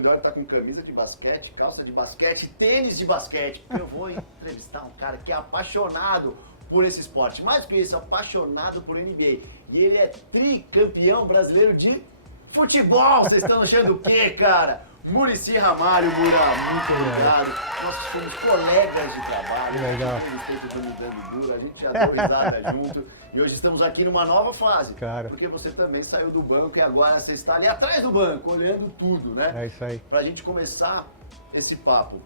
Tandori tá com camisa de basquete, calça de basquete, tênis de basquete. Eu vou entrevistar um cara que é apaixonado por esse esporte. Mais que isso, apaixonado por NBA. E ele é tricampeão brasileiro de futebol. Vocês estão achando o quê, cara? Muricy Ramalho, Mura, muito obrigado. Nós somos colegas de trabalho. Legal. Eu tô me dando duro, a gente já deu risada junto. E hoje estamos aqui numa nova fase. Cara. Porque você também saiu do banco e agora você está ali atrás do banco, olhando tudo, né? É isso aí. Pra gente começar esse papo,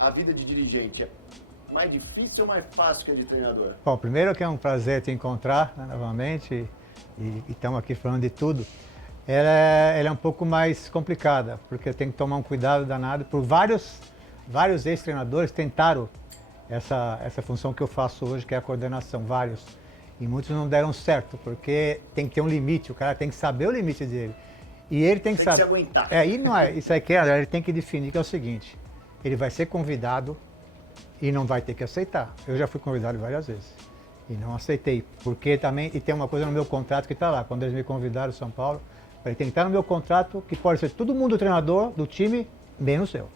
a vida de dirigente é mais difícil ou mais fácil que a de treinador? Bom, primeiro que é um prazer te encontrar, né, novamente e estamos aqui falando de tudo. Ela é um pouco mais complicada, porque tem que tomar um cuidado danado. Por vários ex-treinadores tentaram essa função que eu faço hoje, que é a coordenação, vários. E muitos não deram certo, porque tem que ter um limite, o cara tem que saber o limite dele. E ele tem que saber. Se aguentar. E não é, isso aí que ele tem que definir, que é o seguinte: ele vai ser convidado e não vai ter que aceitar. Eu já fui convidado várias vezes e não aceitei, porque também, e tem uma coisa no meu contrato que está lá, quando eles me convidaram São Paulo, tem que estar no meu contrato que pode ser todo mundo treinador do time, menos eu.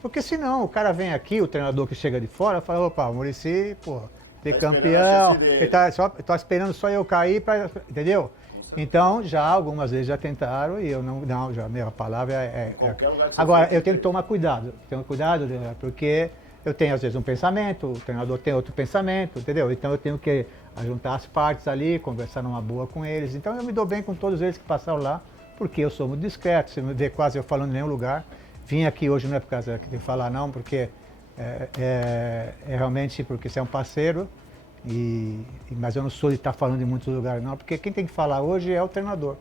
Porque senão o cara vem aqui, o treinador que chega de fora, fala, opa, o Muricy, pô, ser campeão, ele tá esperando só eu cair, entendeu? Então, já algumas vezes já tentaram e eu não, já a minha palavra é... Agora, eu tenho que tomar cuidado, porque eu tenho às vezes um pensamento, o treinador tem outro pensamento, entendeu? Então eu tenho que juntar as partes ali, conversar numa boa com eles. Então eu me dou bem com todos eles que passaram lá, porque eu sou muito discreto, você não vê quase eu falando em nenhum lugar. Vim aqui hoje não é por causa que tem que falar não, porque é realmente porque você é um parceiro, mas eu não sou de estar falando em muitos lugares não, porque quem tem que falar hoje é o treinador.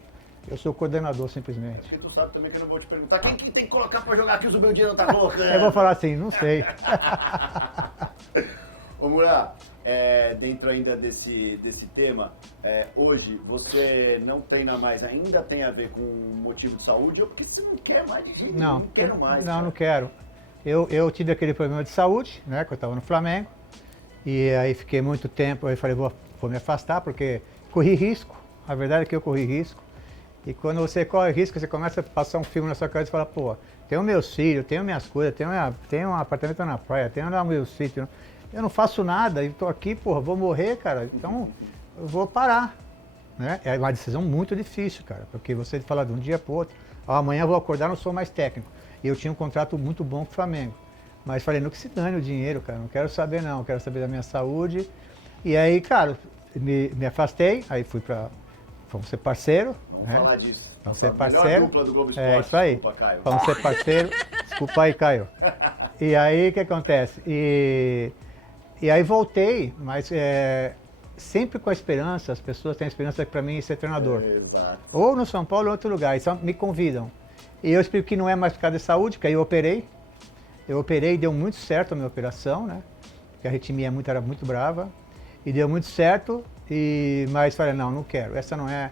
Eu sou o coordenador, simplesmente. Acho que tu sabe também que eu não vou te perguntar quem que tem que colocar pra jogar aqui o Zubeldia não tá colocando. Eu vou falar assim, não sei. Ô Murá, dentro ainda desse tema, hoje você não treina mais, ainda tem a ver com motivo de saúde ou porque você não quer mais de jeito nenhum? Não quero mais. Não, não quero. Eu tive aquele problema de saúde, né, que eu estava no Flamengo, e aí fiquei muito tempo, aí falei, vou me afastar, porque corri risco, a verdade é que eu corri risco. E quando você corre risco, você começa a passar um filme na sua cabeça e fala, pô, tenho meus filhos, tenho minhas coisas, tenho um apartamento na praia, tenho lá o meu sítio. Eu não faço nada, e tô aqui, porra, vou morrer, cara, então eu vou parar. Né? É uma decisão muito difícil, cara, porque você fala de um dia pro outro, amanhã eu vou acordar, não sou mais técnico. E eu tinha um contrato muito bom com o Flamengo. Mas falei, não que se dane o dinheiro, cara, não quero saber não, quero saber da minha saúde. E aí, cara, me afastei, aí vamos ser parceiro. Vamos falar disso. Vamos ser parceiro. Melhor dupla do Globo Esporte. É isso aí. Desculpa, Caio. Vamos ser parceiro. Desculpa aí, Caio. E aí, o que acontece? E aí voltei, mas sempre com a esperança, as pessoas têm a esperança para mim ser treinador. Exato. Ou no São Paulo ou em outro lugar, e só me convidam. E eu explico que não é mais por causa de saúde, porque aí eu operei. Eu operei e deu muito certo a minha operação, né? Porque a arritmia era muito brava. E deu muito certo, mas falei, não quero. Essa não é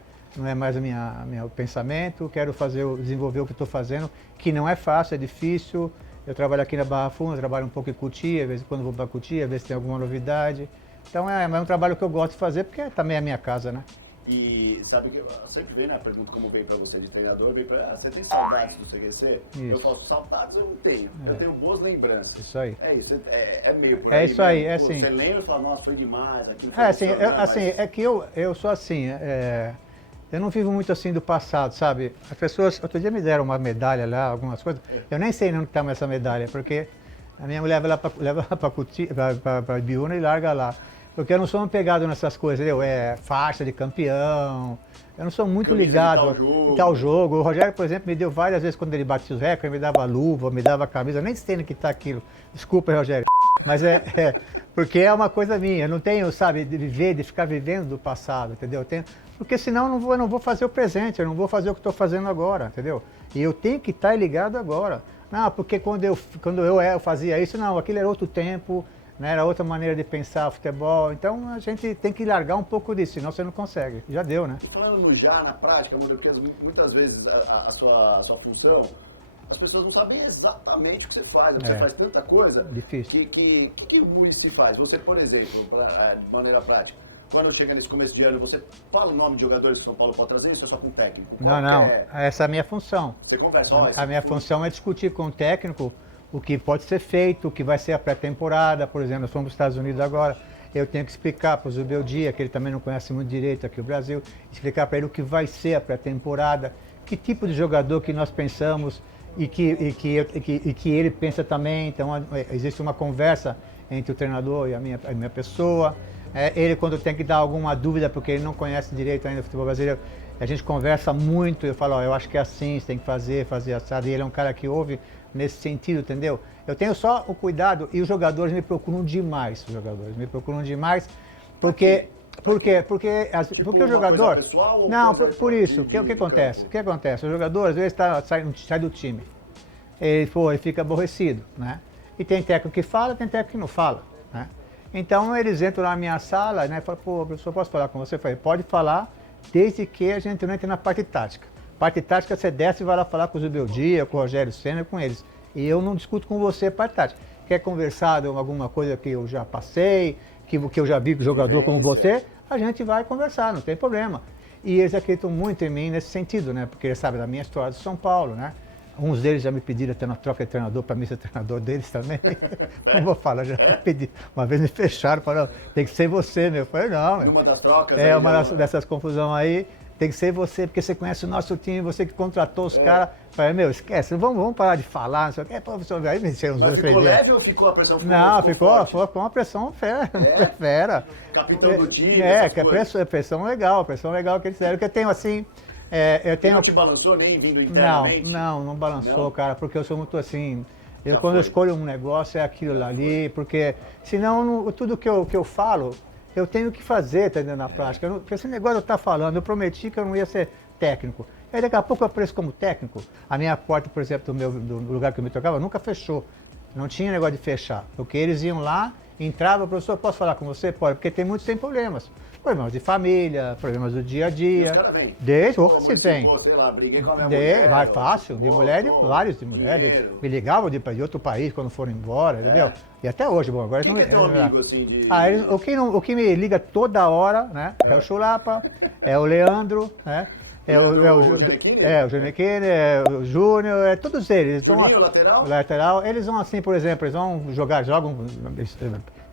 mais meu pensamento, quero desenvolver o que estou fazendo, que não é fácil, é difícil. Eu trabalho aqui na Barra Funda, trabalho um pouco em Cotia, às vezes quando vou para Cotia, ver se tem alguma novidade. Então é um trabalho que eu gosto de fazer, porque também é a minha casa, né? E sabe que eu sempre vejo, né, a pergunta como vem pra você de treinador, vem pra, você tem saudades do CQC? Isso. Eu falo, saudades eu não tenho, eu tenho boas lembranças. Isso aí. É isso, é meio por aí. É isso aí, mesmo. é Pô, assim. Você lembra e fala, nossa, foi demais, aquilo foi É que eu sou assim, eu não vivo muito assim do passado, sabe? As pessoas, outro dia me deram uma medalha lá, algumas coisas, eu nem sei onde está essa medalha, porque a minha mulher leva para Biúna e larga lá. Porque eu não sou apegado nessas coisas, entendeu? Faixa de campeão, eu não sou muito ligado em tal jogo. O Rogério, por exemplo, me deu várias vezes, quando ele batia os recordes, me dava luva, me dava camisa, eu nem sei no que está aquilo. Desculpa, Rogério. Mas porque é uma coisa minha, eu não tenho, sabe, de ficar vivendo do passado, entendeu? Porque senão eu não vou fazer o presente, eu não vou fazer o que estou fazendo agora, entendeu? E eu tenho que estar ligado agora. Não, porque quando eu fazia isso, não, aquilo era outro tempo, né, era outra maneira de pensar o futebol, então a gente tem que largar um pouco disso, senão você não consegue. Já deu, né? E falando na prática, porque muitas vezes a sua função, as pessoas não sabem exatamente o que você faz, você faz tanta coisa. Difícil. Que o Muricy faz? Você, por exemplo, de maneira prática, quando chega nesse começo de ano, você fala o nome de jogadores que o São Paulo pode trazer, isso é só com o técnico? Não, essa é a minha função. Você conversa, A minha função é discutir com o técnico o que pode ser feito, o que vai ser a pré-temporada. Por exemplo, nós fomos para os Estados Unidos agora, eu tenho que explicar para o Zubeldia, que ele também não conhece muito direito aqui o Brasil, explicar para ele o que vai ser a pré-temporada, que tipo de jogador que nós pensamos e que ele pensa também. Então, existe uma conversa entre o treinador e a minha pessoa. Ele, quando tem que dar alguma dúvida, porque ele não conhece direito ainda o futebol brasileiro, a gente conversa muito, eu falo, eu acho que é assim, você tem que fazer assado, e ele é um cara que ouve nesse sentido, entendeu? Eu tenho só o cuidado, e os jogadores me procuram demais, porque o jogador... Pessoal, não, por isso, o que acontece? O que acontece? O jogador, às vezes, sai do time, ele fica aborrecido, né? E tem técnico que fala, tem técnico que não fala, né? Então eles entram na minha sala, né? Falam, pô, professor, posso falar com você? Eu falei, pode falar, desde que a gente não entre na parte tática. Parte tática você desce e vai lá falar com o Zubeldia, com o Rogério Ceni, com eles. E eu não discuto com você parte tática. Quer conversar de alguma coisa que eu já passei, que eu já vi com jogador como você, a gente vai conversar, não tem problema. E eles acreditam muito em mim nesse sentido, né? Porque eles sabem da minha história de São Paulo, né? Uns deles já me pediram até uma troca de treinador para mim ser treinador deles também. Não vou falar, já pedi. Uma vez me fecharam, falaram, tem que ser você, meu. Eu falei, não. Numa das trocas? Uma dessas confusões aí, tem que ser você, porque você conhece o nosso time, você que contratou os caras. Eu falei, meu, esquece, vamos parar de falar, não sei o que. Professor, aí me encheram uns dois, ficou leve ou ficou a pressão? Não, ficou uma pressão fera. Capitão do time. Que pressão legal que eles fizeram. Que eu tenho assim. Não te balançou nem vindo internamente? Não balançou, cara, porque eu sou muito assim. Quando eu escolho um negócio é aquilo ali, porque senão tudo que eu falo, eu tenho que fazer, tá entendendo, na prática. Porque esse negócio eu estar falando, eu prometi que eu não ia ser técnico. Aí daqui a pouco eu apareço como técnico. A minha porta, por exemplo, do lugar que eu me tocava, nunca fechou. Não tinha negócio de fechar. Porque eles iam lá, entravam, professor, posso falar com você? Pode, porque tem muitos que têm problemas. Problemas de família, problemas do dia a dia. E os caras vêm. Se tem. Sei lá, briguei com a minha mulher. Vai fácil, de mulher, vários de mulher. Me ligavam de outro país quando foram embora, entendeu? E até hoje, bom, agora... Quem é teu amigo, assim, de... O que me liga toda hora, né? É o Chulapa, é o Leandro, né? O Giannichini? O Giannichini, o Júnior, todos eles. Juninho, lateral? Lateral. Eles vão assim, por exemplo, eles vão jogam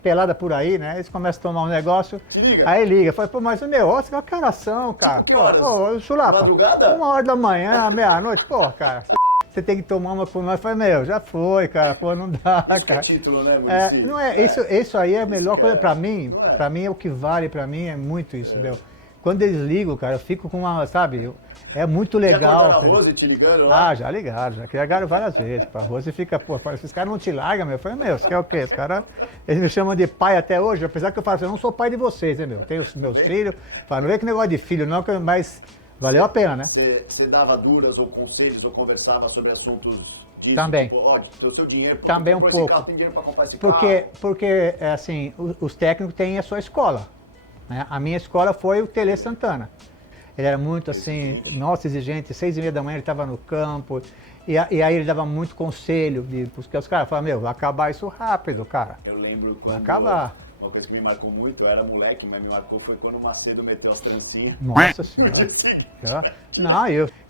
pelada por aí, né? Eles começam a tomar um negócio. Te liga? Aí liga. Fala, pô, mas o negócio, que horação, cara? Que hora? Pô, Chulapa. Madrugada? 1h da manhã, meia-noite, pô, cara. Você tem que tomar uma por nós. Eu falei, meu, já foi, cara. Pô, não dá, isso cara. É título, né, não é, isso aí é a melhor coisa pra mim. Pra mim, o que vale pra mim é muito isso, entendeu? Quando eles ligam, cara, eu fico com uma, sabe, é muito legal. Já a Rose te ligando lá? Já ligaram várias vezes. A Rose fica, pô, esses caras não te largam, meu. Eu falei, meu, você quer o quê? Os caras, eles me chamam de pai até hoje, apesar que eu falo assim, eu não sou pai de vocês, né, meu? Tenho os meus filhos, falo, não vem com negócio de filho não, mas valeu a pena, né? Você dava duras ou conselhos ou conversava sobre assuntos de... Também. Tipo, ó, do seu dinheiro. Também um pouco. Esse carro, tem dinheiro pra comprar esse carro? Porque assim, os técnicos têm a sua escola. Né? A minha escola foi o Tele Santana. Ele era muito assim, nossa, exigente, 6h30 da manhã ele estava no campo, e aí ele dava muito conselho, porque os caras falavam, meu, vai acabar isso rápido, cara. Eu lembro quando... Vai acabar. Uma coisa que me marcou muito, eu era moleque, mas me marcou foi quando o Macedo meteu as trancinhas. Nossa senhora. Não,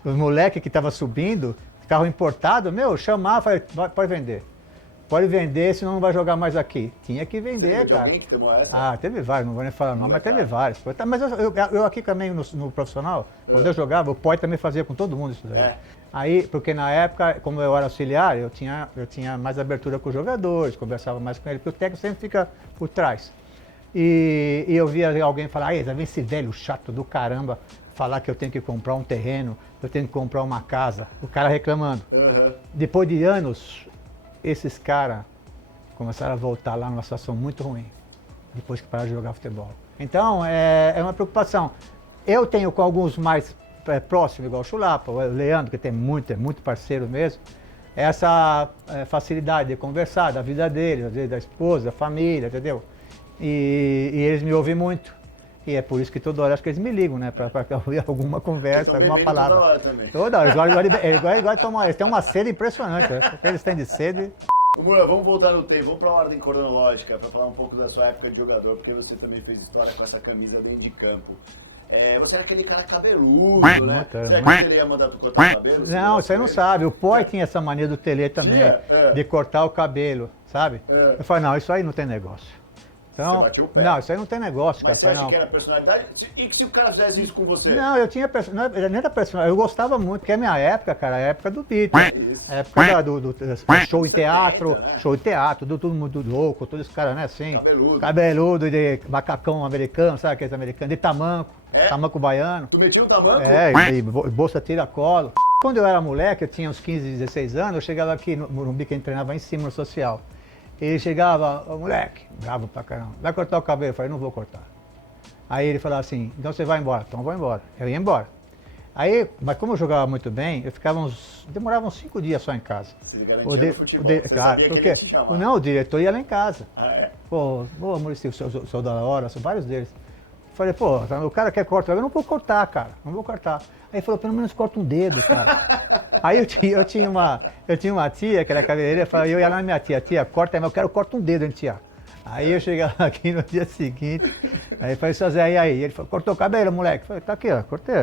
os moleques que estavam subindo, carro importado, meu, chamava, falei, pode vender. Pode vender, senão não vai jogar mais aqui. Tinha que vender, cara. Alguém que tomou essa? Teve vários, não vou nem falar não, mas teve vários. Mas eu aqui também no profissional, quando eu jogava, o Poi também fazia com todo mundo isso daí. Aí, porque na época, como eu era auxiliar, eu tinha mais abertura com os jogadores, conversava mais com eles, porque o técnico sempre fica por trás. E eu via alguém falar, já vem esse velho chato do caramba falar que eu tenho que comprar um terreno, eu tenho que comprar uma casa. O cara reclamando. Depois de anos, esses caras começaram a voltar lá numa situação muito ruim, depois que pararam de jogar futebol. Então, é uma preocupação. Eu tenho com alguns mais próximos, igual o Chulapa, o Leandro, que é muito parceiro mesmo, essa facilidade de conversar da vida deles, às vezes da esposa, da família, entendeu? E eles me ouvem muito. E é por isso que toda hora acho que eles me ligam, né? Pra ouvir alguma conversa, alguma palavra. Toda hora também. Toda hora. Eles gostam de tomar. Eles têm uma sede impressionante, né? Porque eles têm de sede. Mura, vamos voltar no tempo, vamos pra ordem cronológica, pra falar um pouco da sua época de jogador, porque você também fez história com essa camisa dentro de campo. Você era aquele cara cabeludo, né? Você acha que ele ia mandar tu cortar o cabelo? Não, você não sabe. O Poi tinha essa mania do Tele também, Tinha? de cortar o cabelo, sabe? Eu falei, não, isso aí não tem negócio. Então, Você batia o pé. não, isso aí não tem negócio, cara. Mas você acha não. que era personalidade? E que se o cara fizesse isso com você? Não, eu tinha nem da personalidade, eu gostava muito, porque a minha época, cara, a época do Beatles, a época do show em teatro, né? show em teatro, todo mundo louco, todos os caras, né, assim, Cabeludo, de macacão americano, sabe aqueles americanos, de tamanco, tamanco baiano. Tu metia um tamanco? E bolsa tira-colo. Quando eu era moleque, eu tinha uns 15, 16 anos, eu chegava aqui no Morumbi, que a gente treinava em cima no social. Ele chegava, moleque, bravo pra caramba, vai cortar o cabelo? Eu falei, não vou cortar. Aí ele falava assim, então você vai embora, então eu vou embora. Eu ia embora. Aí, mas como eu jogava muito bem, demorava uns 5 dias só em casa. Você garantia no futebol, você sabia que ele te chamava. Não, o diretor ia lá em casa. Ah, é? Pô, Maurício, sou da hora, sou vários deles. Falei, pô, o cara quer cortar, eu não vou cortar, cara, não vou cortar. Aí ele falou, pelo menos corta um dedo, cara. Aí eu tinha uma tia que era cabeleireira, eu ia lá na minha tia, corta, mas eu quero cortar um dedo, hein, tia. Aí eu chegava aqui no dia seguinte, aí falei, seu Zé, e aí? Ele falou, cortou o cabelo, moleque? Eu falei, tá aqui, ó, cortei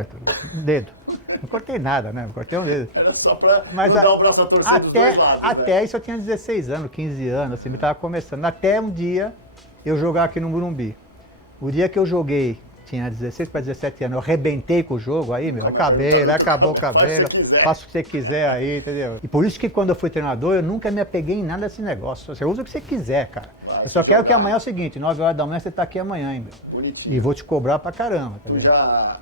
um dedo. Não cortei nada, né? Cortei um dedo. Era só pra não dar o braço a torcer dos dois lados, Até isso eu tinha 16 anos, 15 anos, assim, me tava começando. Até um dia eu jogar aqui no Morumbi. O dia que eu joguei, tinha 16 para 17 anos, eu arrebentei com o jogo, aí, meu, acabou o cabelo, faça o que você quiser aí, entendeu? E por isso que quando eu fui treinador, eu nunca me apeguei em nada desse negócio. Você usa o que você quiser, cara. Eu só quero que amanhã é o seguinte, 9 horas da manhã você tá aqui amanhã, hein, meu. Bonitinho. E vou te cobrar pra caramba, tá Tu vendo? já,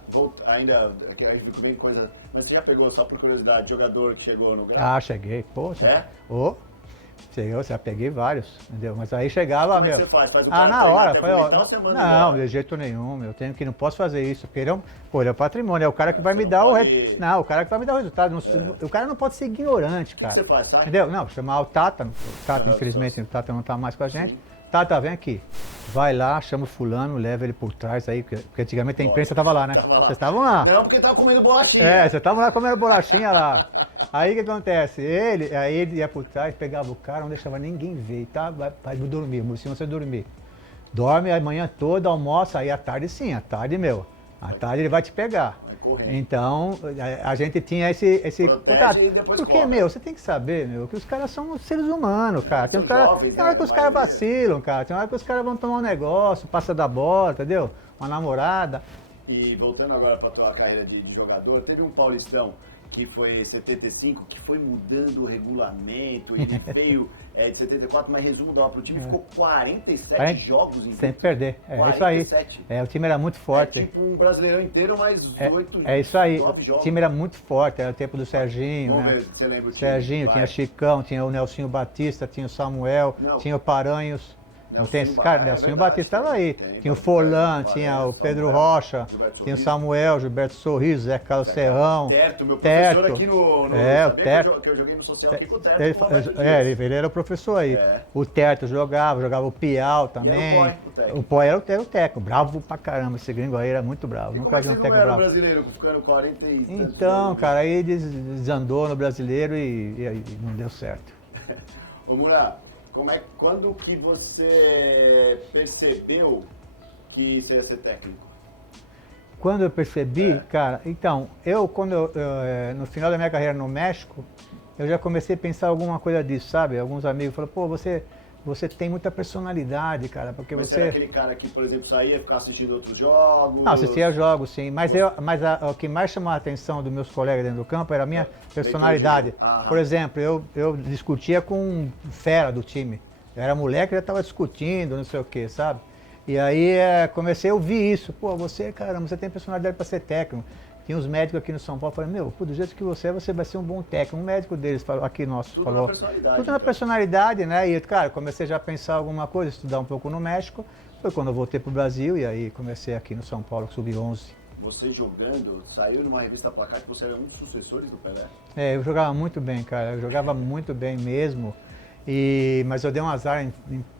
ainda, que a gente fica bem coisa, mas você já pegou, só por curiosidade, jogador que chegou no grau? Ah, cheguei, poxa. É? Cheguei, eu já peguei vários, entendeu? Mas aí chegava, Como meu. é que você faz? Faz o Ah, cara na hora, até foi, ó. vomitar ou você manda Não, embora? de jeito nenhum, eu tenho que, não posso fazer isso, porque ele ele é o patrimônio, é o cara que vai me dar pode- Não, o cara que vai me dar o resultado. O cara não pode ser ignorante, O que cara. você faz, sai? Entendeu? Não, chamar o Tata, Aham, infelizmente o Tata não tá mais com a gente. Tata, vem aqui. Vai lá, chama o fulano, leva ele por trás aí, porque antigamente a imprensa tava lá, né? Tava lá. Vocês estavam lá. Não, porque tava comendo bolachinha. Vocês estavam lá comendo bolachinha lá. Aí o que acontece? Aí ele ia por trás, pegava o cara, não deixava ninguém ver. Tá, vai dormir, Muricinho, você dormir. Dorme a manhã toda, almoça, aí à tarde sim, à tarde, meu. À tarde ele vai te pegar. Vai correndo. Então, a gente tinha esse Protege contato. e depois Porque, cobra. meu, você tem que saber, meu, que os caras são seres humanos, cara. Tem jovens, hora né? que os caras Mas- vacilam, cara. Tem hora que os caras vão tomar um negócio, passa da bola, entendeu? Uma namorada. E voltando agora para tua carreira de jogador, teve um Paulistão que foi 75, que foi mudando o regulamento, ele veio de 74, mas resumo dava pro time, ficou 47 jogos em Sem perder. É isso aí. 47. O time era muito forte. Tipo um brasileirão inteiro, mais 8 É isso aí. 9 O jogos. time era muito forte, era o tempo do Serginho, Vamos né? ver se você lembra o time. Serginho, Vai. tinha Chicão, tinha o Nelsinho Batista, tinha o Samuel, Não. tinha o Paranhos. Não tem esse Nelsinho cara? Ba- Nelsinho é verdade, Batista estava aí. tem, Tinha o tem, Forlan, tem, tinha Samuel, o Pedro Rocha, Gilberto tinha o Sorriso. Samuel, Gilberto Sorriso, Zé Carlos Serrão. Terto, meu professor Terto. aqui no É, o sabia Terto. que eu joguei no social aqui com o Terto. Ele, com o Roberto Dias. ele era o professor aí. É. O Terto jogava o Piau também. o Poi, o técnico. O Poi era o técnico, bravo pra caramba. Esse gringo aí era muito bravo. E como Nunca é que vi um você não técnico era bravo. brasileiro, ficando 40 e tantos Então, anos? cara, aí desandou no brasileiro e aí não deu certo. Ô Mura, quando que você percebeu que você ia ser técnico? Quando eu percebi, cara, então, no final da minha carreira no México, eu já comecei a pensar alguma coisa disso, sabe? Alguns amigos falaram, pô, você tem muita personalidade, cara, porque Mas você... você era aquele cara que, por exemplo, saía ficar assistindo outros jogos? Não, assistia jogos, sim, mas o que mais chamava a atenção dos meus colegas dentro do campo era a minha personalidade. Aham. Por exemplo, eu discutia com um fera do time. Eu era moleque, já estava discutindo, não sei o que, sabe? E aí comecei a ouvir isso. Pô, caramba, você tem personalidade para ser técnico. Tinha uns médicos aqui no São Paulo, falei, meu, pô, do jeito que você vai ser um bom técnico. Um médico deles falou, aqui nosso, Tudo falou. na personalidade, Tudo na então. personalidade, né? E, cara, comecei já a pensar alguma coisa, estudar um pouco no México. Foi quando eu voltei pro Brasil e aí comecei aqui no São Paulo, sub-11. Você jogando, saiu numa revista Placar que você era um dos sucessores do Pelé. Eu jogava muito bem, cara. Eu jogava muito bem mesmo. Mas eu dei um azar,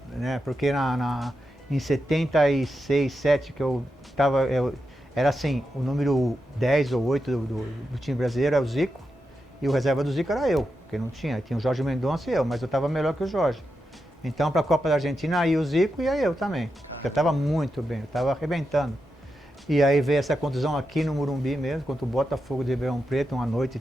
né? Porque em 76, 7 que eu tava... era assim, o número 10 ou 8 do time brasileiro é o Zico. E o reserva do Zico era eu, porque não tinha. Tinha o Jorge Mendonça e eu, mas eu estava melhor que o Jorge. Então, para a Copa da Argentina, ia o Zico e ia eu também. Porque eu estava muito bem, eu estava arrebentando. E aí veio essa contusão aqui no Morumbi mesmo, contra o Botafogo de Ribeirão Preto, uma noite.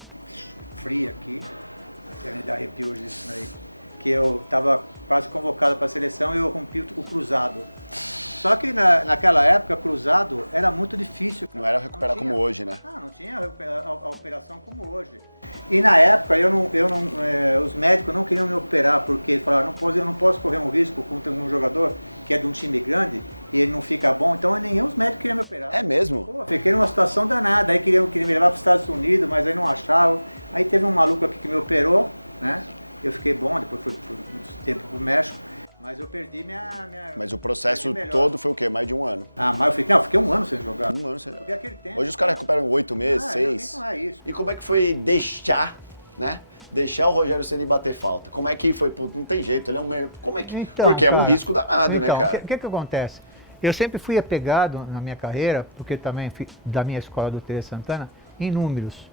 E como é que foi deixar, né? Deixar o Rogério Ceni bater falta? Como é que foi? Pô, não tem jeito, ele é um meio... Como é que... Então, porque cara, é um risco danado, então, né, o cara? que acontece? Eu sempre fui apegado na minha carreira, porque também fui da minha escola do Tele Santana, em números,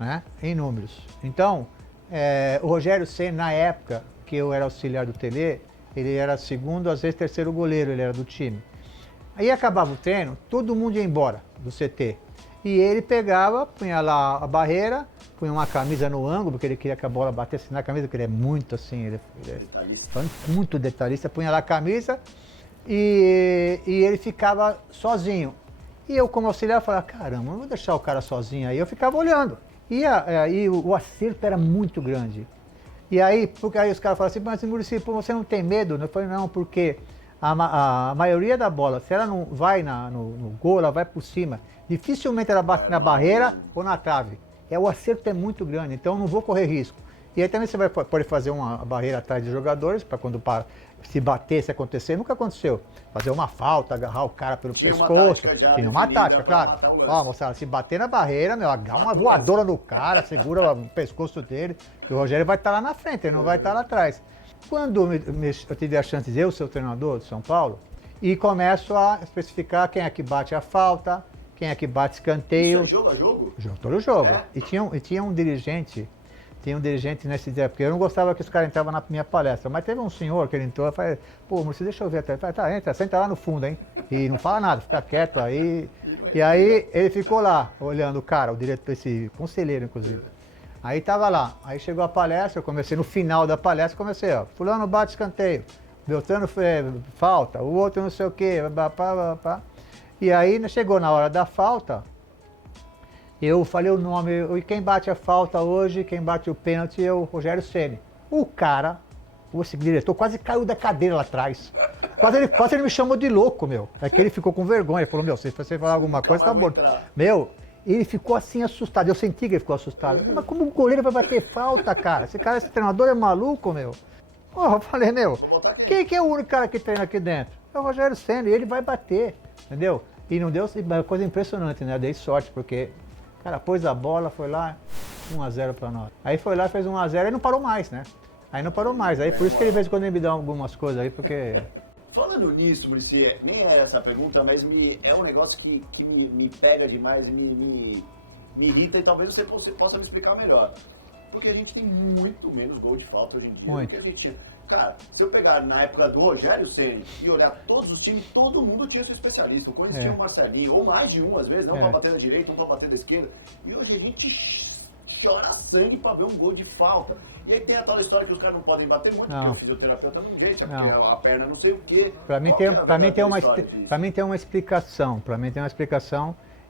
né? Em números. Então, o Rogério Ceni, na época que eu era auxiliar do Tele, ele era segundo, às vezes terceiro goleiro, ele era do time. Aí acabava o treino, todo mundo ia embora do CT. E ele pegava, punha lá a barreira, punha uma camisa no ângulo, porque ele queria que a bola batesse na camisa, porque ele é muito assim, ele Detalhista. é muito detalhista, punha lá a camisa e ele ficava sozinho. E eu, como auxiliar, falava, caramba, não vou deixar o cara sozinho aí, eu ficava olhando. E aí o acerto era muito grande. E aí, porque aí os caras falavam assim, mas Muricy, você não tem medo? Eu falei, não, porque a maioria da bola, se ela não vai no gol, ela vai por cima. Dificilmente ela bate na barreira ou na trave. O acerto é muito grande, então eu não vou correr risco. E aí também você pode fazer uma barreira atrás de jogadores, para quando se bater, se acontecer, nunca aconteceu. Fazer uma falta, agarrar o cara pelo pescoço. Tinha uma tática, claro. Ó, moçada, se bater na barreira, meu, agarra uma voadora no cara, segura o pescoço dele, que o Rogério vai estar lá na frente, ele não vai estar lá atrás. Quando eu tive a chance de eu ser o treinador de São Paulo, e começo a especificar quem é que bate a falta, quem é que bate escanteio. Isso é jogo a jogo? Todo jogo. É? E tinha um dirigente nesse dia, porque eu não gostava que os caras entravam na minha palestra, mas teve um senhor que ele entrou e falou, pô, Murcy, deixa eu ver até. Eu falei, tá, entra, senta lá no fundo, hein? E não fala nada, fica quieto aí. E aí ele ficou lá, olhando o cara, o diretor, esse conselheiro, inclusive. Aí tava lá, aí chegou a palestra, eu comecei no final da palestra, comecei, ó, fulano bate escanteio, Beltrano falta, o outro não sei o quê, pá. E aí chegou na hora da falta, eu falei o nome, e quem bate a falta hoje, quem bate o pênalti é o Rogério Ceni. O cara, esse diretor, quase caiu da cadeira lá atrás. Quase ele me chamou de louco, meu. É que ele ficou com vergonha, ele falou, meu, se você falar alguma coisa, tá bom. Meu, ele ficou assim assustado, eu senti que ele ficou assustado. Mas como o goleiro vai bater falta, cara? Esse treinador é maluco, meu. Eu falei, meu, quem é o único cara que treina aqui dentro? É o Rogério Ceni, ele vai bater, entendeu? E não deu, coisa impressionante, né? Dei sorte, porque, cara, pôs a bola, foi lá, 1-0 pra nós. Aí foi lá, fez 1-0 e não parou mais, né? Aí não parou mais, aí por isso que ele de vez em quando ele me dá algumas coisas aí, porque... Falando nisso, Muricy, nem é essa a pergunta, mas é um negócio que me pega demais e me irrita e talvez você possa me explicar melhor. Porque a gente tem muito menos gol de falta hoje em dia do que a gente tinha. Cara, se eu pegar na época do Rogério Ceni e olhar todos os times, todo mundo tinha seu especialista. O Corinthians tinha o Marcelinho, ou mais de um às vezes, não pra bater da direita, um pra bater da esquerda. E hoje a gente chora sangue pra ver um gol de falta. E aí tem a tal história que os caras não podem bater muito, porque o fisioterapeuta não deixa, porque a perna não sei o quê. Pra mim tem uma explicação,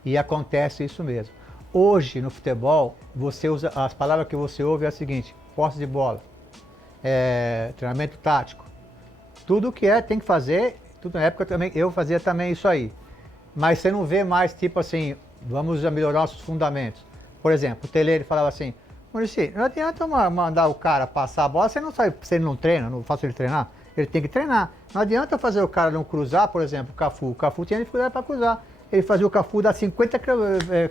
e acontece isso mesmo. Hoje, no futebol, você usa, as palavras que você ouve é a seguinte, posse de bola, treinamento tático, tudo que tem que fazer, tudo na época também, eu fazia também isso aí. Mas você não vê mais, tipo assim, vamos melhorar nossos fundamentos. Por exemplo, o Tele, ele falava assim, Muricy, não adianta mandar o cara passar a bola, você não sabe, se ele não treina, não faço ele treinar, ele tem que treinar. Não adianta fazer o cara não cruzar, por exemplo, o Cafu tinha dificuldade para cruzar. Ele fazia o Cafu dar 50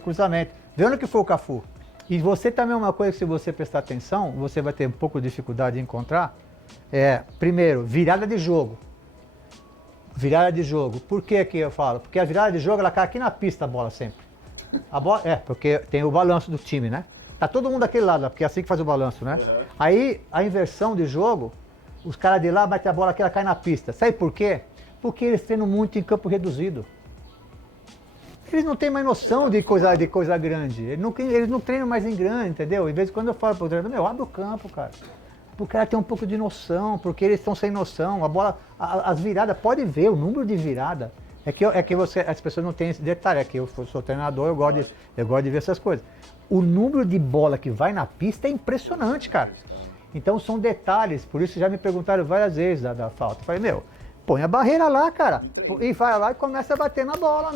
cruzamentos. Vê onde que foi o Cafu. E você também, uma coisa que se você prestar atenção, você vai ter um pouco de dificuldade de encontrar, primeiro, virada de jogo. Virada de jogo. Por que eu falo? Porque a virada de jogo, ela cai aqui na pista a bola sempre. A bola, porque tem o balanço do time, né? Tá todo mundo daquele lado, porque é assim que faz o balanço, né? Uhum. Aí, a inversão de jogo, os caras de lá batem a bola que ela cai na pista. Sabe por quê? Porque eles treinam muito em campo reduzido. Eles não têm mais noção de coisa grande. Eles não treinam mais em grande, entendeu? Em vez de quando eu falo pro treinador, abre o campo, cara. O cara tem um pouco de noção, porque eles estão sem noção. A bola, as viradas, pode ver o número de virada. É que as pessoas não têm esse detalhe. É que eu sou treinador, eu gosto de ver essas coisas. O número de bola que vai na pista é impressionante, cara. Então são detalhes, por isso já me perguntaram várias vezes da falta. Eu falei, põe a barreira lá, cara. E vai lá e começa a bater na bola,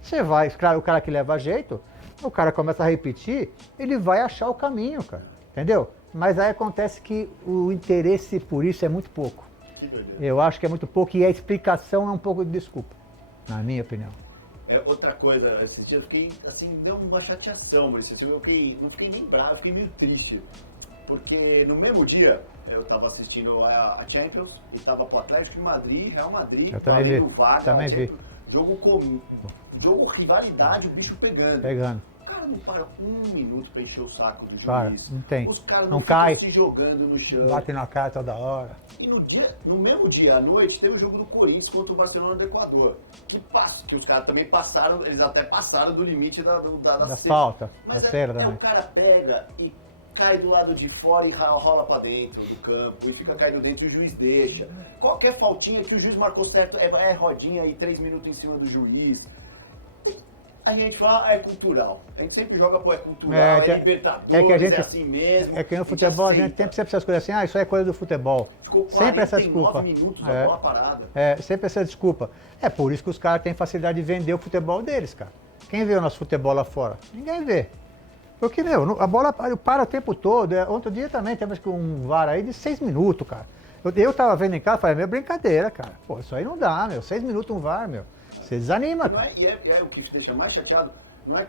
Você vai, claro, o cara que leva jeito, o cara começa a repetir, ele vai achar o caminho, cara. Entendeu? Mas aí acontece que o interesse por isso é muito pouco. Eu acho que é muito pouco e a explicação é um pouco de desculpa, na minha opinião. Outra coisa, esses dias eu fiquei, assim, deu uma chateação, mas assim, não fiquei nem bravo, eu fiquei meio triste. Porque no mesmo dia, eu tava assistindo a Champions e tava pro Atlético de Madrid, Real Madrid, valendo vaga, também vi. Jogo rivalidade, o bicho pegando. O cara não para um minuto pra encher o saco do Para, juiz. não tem. Os caras não ficam cai, se jogando no chão. bate na cara toda hora. E no mesmo dia, à noite, teve o jogo do Corinthians contra o Barcelona do Equador. Que os caras também passaram, eles até passaram do limite da falta. Mas da cera também. o cara pega e cai do lado de fora e rola pra dentro do campo e fica caindo dentro e o juiz deixa. Qualquer faltinha que o juiz marcou certo é rodinha e 3 minutos em cima do juiz. A gente fala, é cultural. A gente sempre joga, é cultural, é Libertadores, é assim mesmo. É que no futebol a gente sempre essas coisas assim, isso é coisa do futebol. Ficou sempre essa desculpa. 49 minutos a bola parada. Sempre essa desculpa. É por isso que os caras têm facilidade de vender o futebol deles, cara. Quem vê o nosso futebol lá fora? Ninguém vê. Porque, a bola para o tempo todo. Outro dia também temos um VAR aí de 6 minutos, cara. Eu tava vendo em casa e falei, brincadeira, cara. Pô, isso aí não dá, 6 minutos um VAR, Você desanima, cara. E é o que deixa mais chateado, não é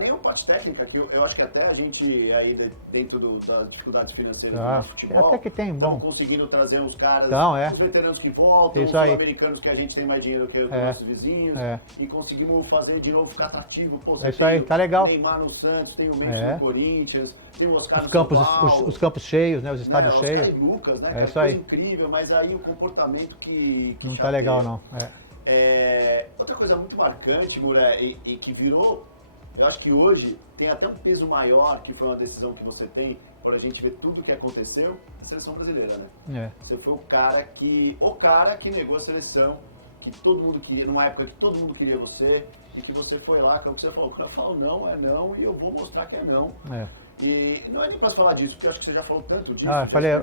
nem a parte técnica, que eu acho que até a gente aí dentro das dificuldades financeiras do futebol, até que tem, bom. estamos conseguindo trazer os caras, os veteranos que voltam, os americanos que a gente tem mais dinheiro que os nossos vizinhos, e conseguimos fazer de novo ficar atrativo. Pô, isso aí, tá legal. Tem Neymar no Santos, tem o Messi no Corinthians, tem o Oscar os campos cheios, né? Os estádios cheios. Oscar e Lucas, né? É isso aí. Incrível, mas aí o comportamento que não tá legal, não. Outra coisa muito marcante, Muré, e que virou, eu acho que hoje tem até um peso maior, que foi uma decisão que você tem, por a gente ver tudo o que aconteceu, a seleção brasileira, né? Você foi o cara que negou a seleção, que todo mundo queria, numa época que todo mundo queria você, e que você foi lá, que é o que você falou, quando eu falo não, é não, e eu vou mostrar que é não. E não é nem pra falar disso, porque eu acho que você já falou tanto disso.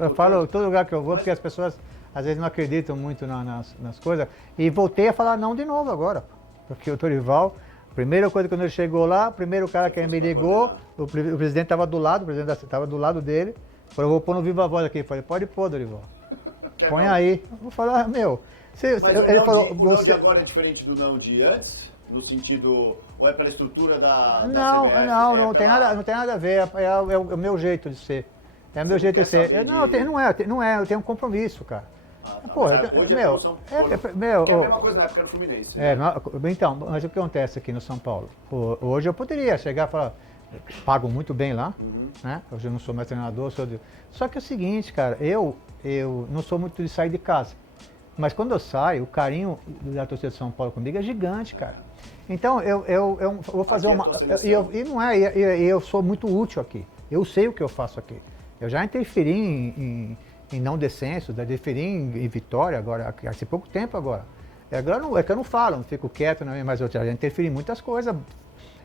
Eu falo todo lugar que eu vou, porque as pessoas às vezes não acreditam muito nas coisas. E voltei a falar não de novo agora. Porque o Dorival, primeira coisa quando ele chegou lá, o primeiro cara que me ligou, o presidente estava do lado, estava do lado dele, falou, eu vou pôr no Viva Voz aqui. Eu falei, pode pôr, Dorival. Põe aí. Eu vou falar, ele falou, o não de agora é diferente do não de antes? No sentido, ou é pela estrutura da CBF? Não tem nada a ver, é o meu jeito de ser. É o meu jeito de ser. Não é, eu tenho um compromisso, cara. Hoje é a mesma coisa na época do Fluminense. Então, mas o que acontece aqui no São Paulo? Hoje eu poderia chegar e falar, pago muito bem lá, né? Hoje eu não sou mais treinador, Só que é o seguinte, cara, eu não sou muito de sair de casa. Mas quando eu saio, o carinho da torcida de São Paulo comigo é gigante, cara. Então, eu vou fazer eu sou muito útil aqui. Eu sei o que eu faço aqui. Eu já interferi em não descenso, interferi em vitória agora, há pouco tempo agora. É que eu não falo, não fico quieto, mas eu já interferi em muitas coisas.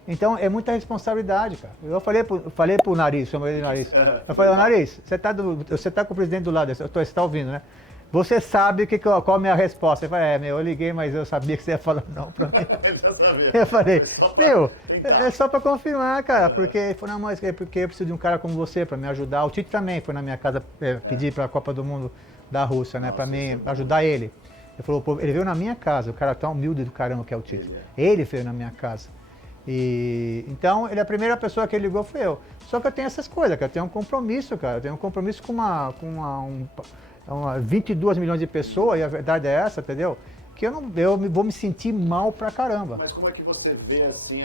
Então, é muita responsabilidade, cara. Eu falei pro Nariz, chamei ele de Nariz. Eu falei, Nariz, você tá com o presidente do lado, você tá ouvindo, né? Você sabe qual é a minha resposta? Eu falei, eu liguei, mas eu sabia que você ia falar não pra mim. Ele já sabia. Eu falei, é só pra confirmar, cara, porque ele falou, não, mas porque eu preciso de um cara como você pra me ajudar. O Tite também foi na minha casa pedir pra Copa do Mundo da Rússia, né, pra mim, ajudar ele. Ele falou, pô, ele veio na minha casa, o cara tão humilde do caramba que é o Tite. Ele veio na minha casa. Então, a primeira pessoa que ele ligou foi eu. Só que eu tenho essas coisas, cara, eu tenho um compromisso, cara, eu tenho um compromisso com 22 milhões de pessoas, e a verdade é essa, entendeu? que vou me sentir mal pra caramba. Mas como é que você vê assim,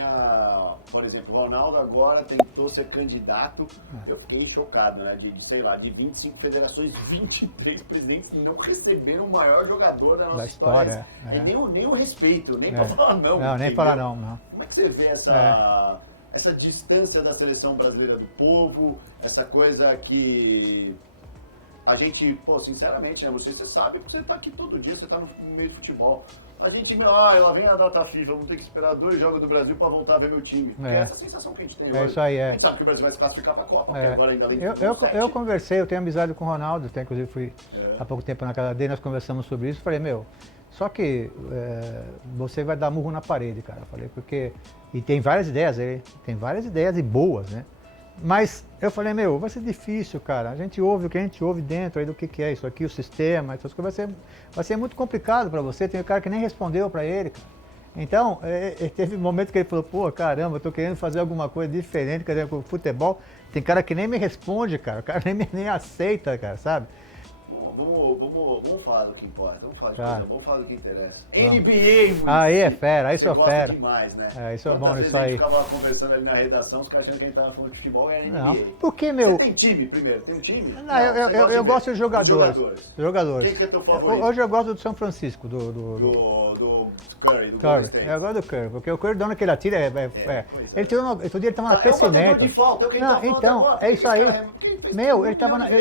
por exemplo, o Ronaldo agora tentou ser candidato, eu fiquei chocado, né? Sei lá, de 25 federações, 23 presidentes não receberam o maior jogador da nossa história. Nem o respeito, nem pra falar não. Não, nem falar não. Como é que você vê essa distância da seleção brasileira do povo, essa coisa que a gente, sinceramente, né, você sabe porque você tá aqui todo dia, você tá no meio do futebol. A gente, ela vem a data FIFA, vamos ter que esperar 2 jogos do Brasil pra voltar a ver meu time. É essa sensação que a gente tem hoje. Isso aí, A gente sabe que o Brasil vai se classificar pra Copa, porque agora ainda além eu conversei, eu tenho amizade com o Ronaldo, até inclusive fui há pouco tempo na casa dele, nós conversamos sobre isso, falei, só que você vai dar murro na parede, cara. Eu falei, porque... E tem várias ideias e boas, né? Mas eu falei, vai ser difícil, cara. A gente ouve o que a gente ouve dentro aí do que é isso aqui, o sistema, essas coisas. Vai ser muito complicado para você. Tem um cara que nem respondeu para ele, cara. Então, teve um momento que ele falou, pô, caramba, eu tô querendo fazer alguma coisa diferente, quer dizer, com o futebol. Tem cara que nem me responde, cara. O cara nem aceita, cara, sabe? Vamos falar do que importa, vamos falar de coisa, vamos falar do que interessa. Vamos. NBA, muito. Aí é fera, aí sou gosta fera. demais, né? Isso é bom, isso A aí. gente ficava conversando ali na redação, os caras achando que a gente tava falando de futebol e era NBA. Não, porque, Você tem time primeiro? Tem um time? Não, eu gosto de jogadores. Quem que é teu favorito? Hoje eu gosto do São Francisco, do Curry, do Golden State. Eu gosto do Curry, porque o Curry, de onde que ele atira, ele tirou outro dia ele tava no aquecimento. De falta, é o que ele tá falando então, agora. É isso aí. Ele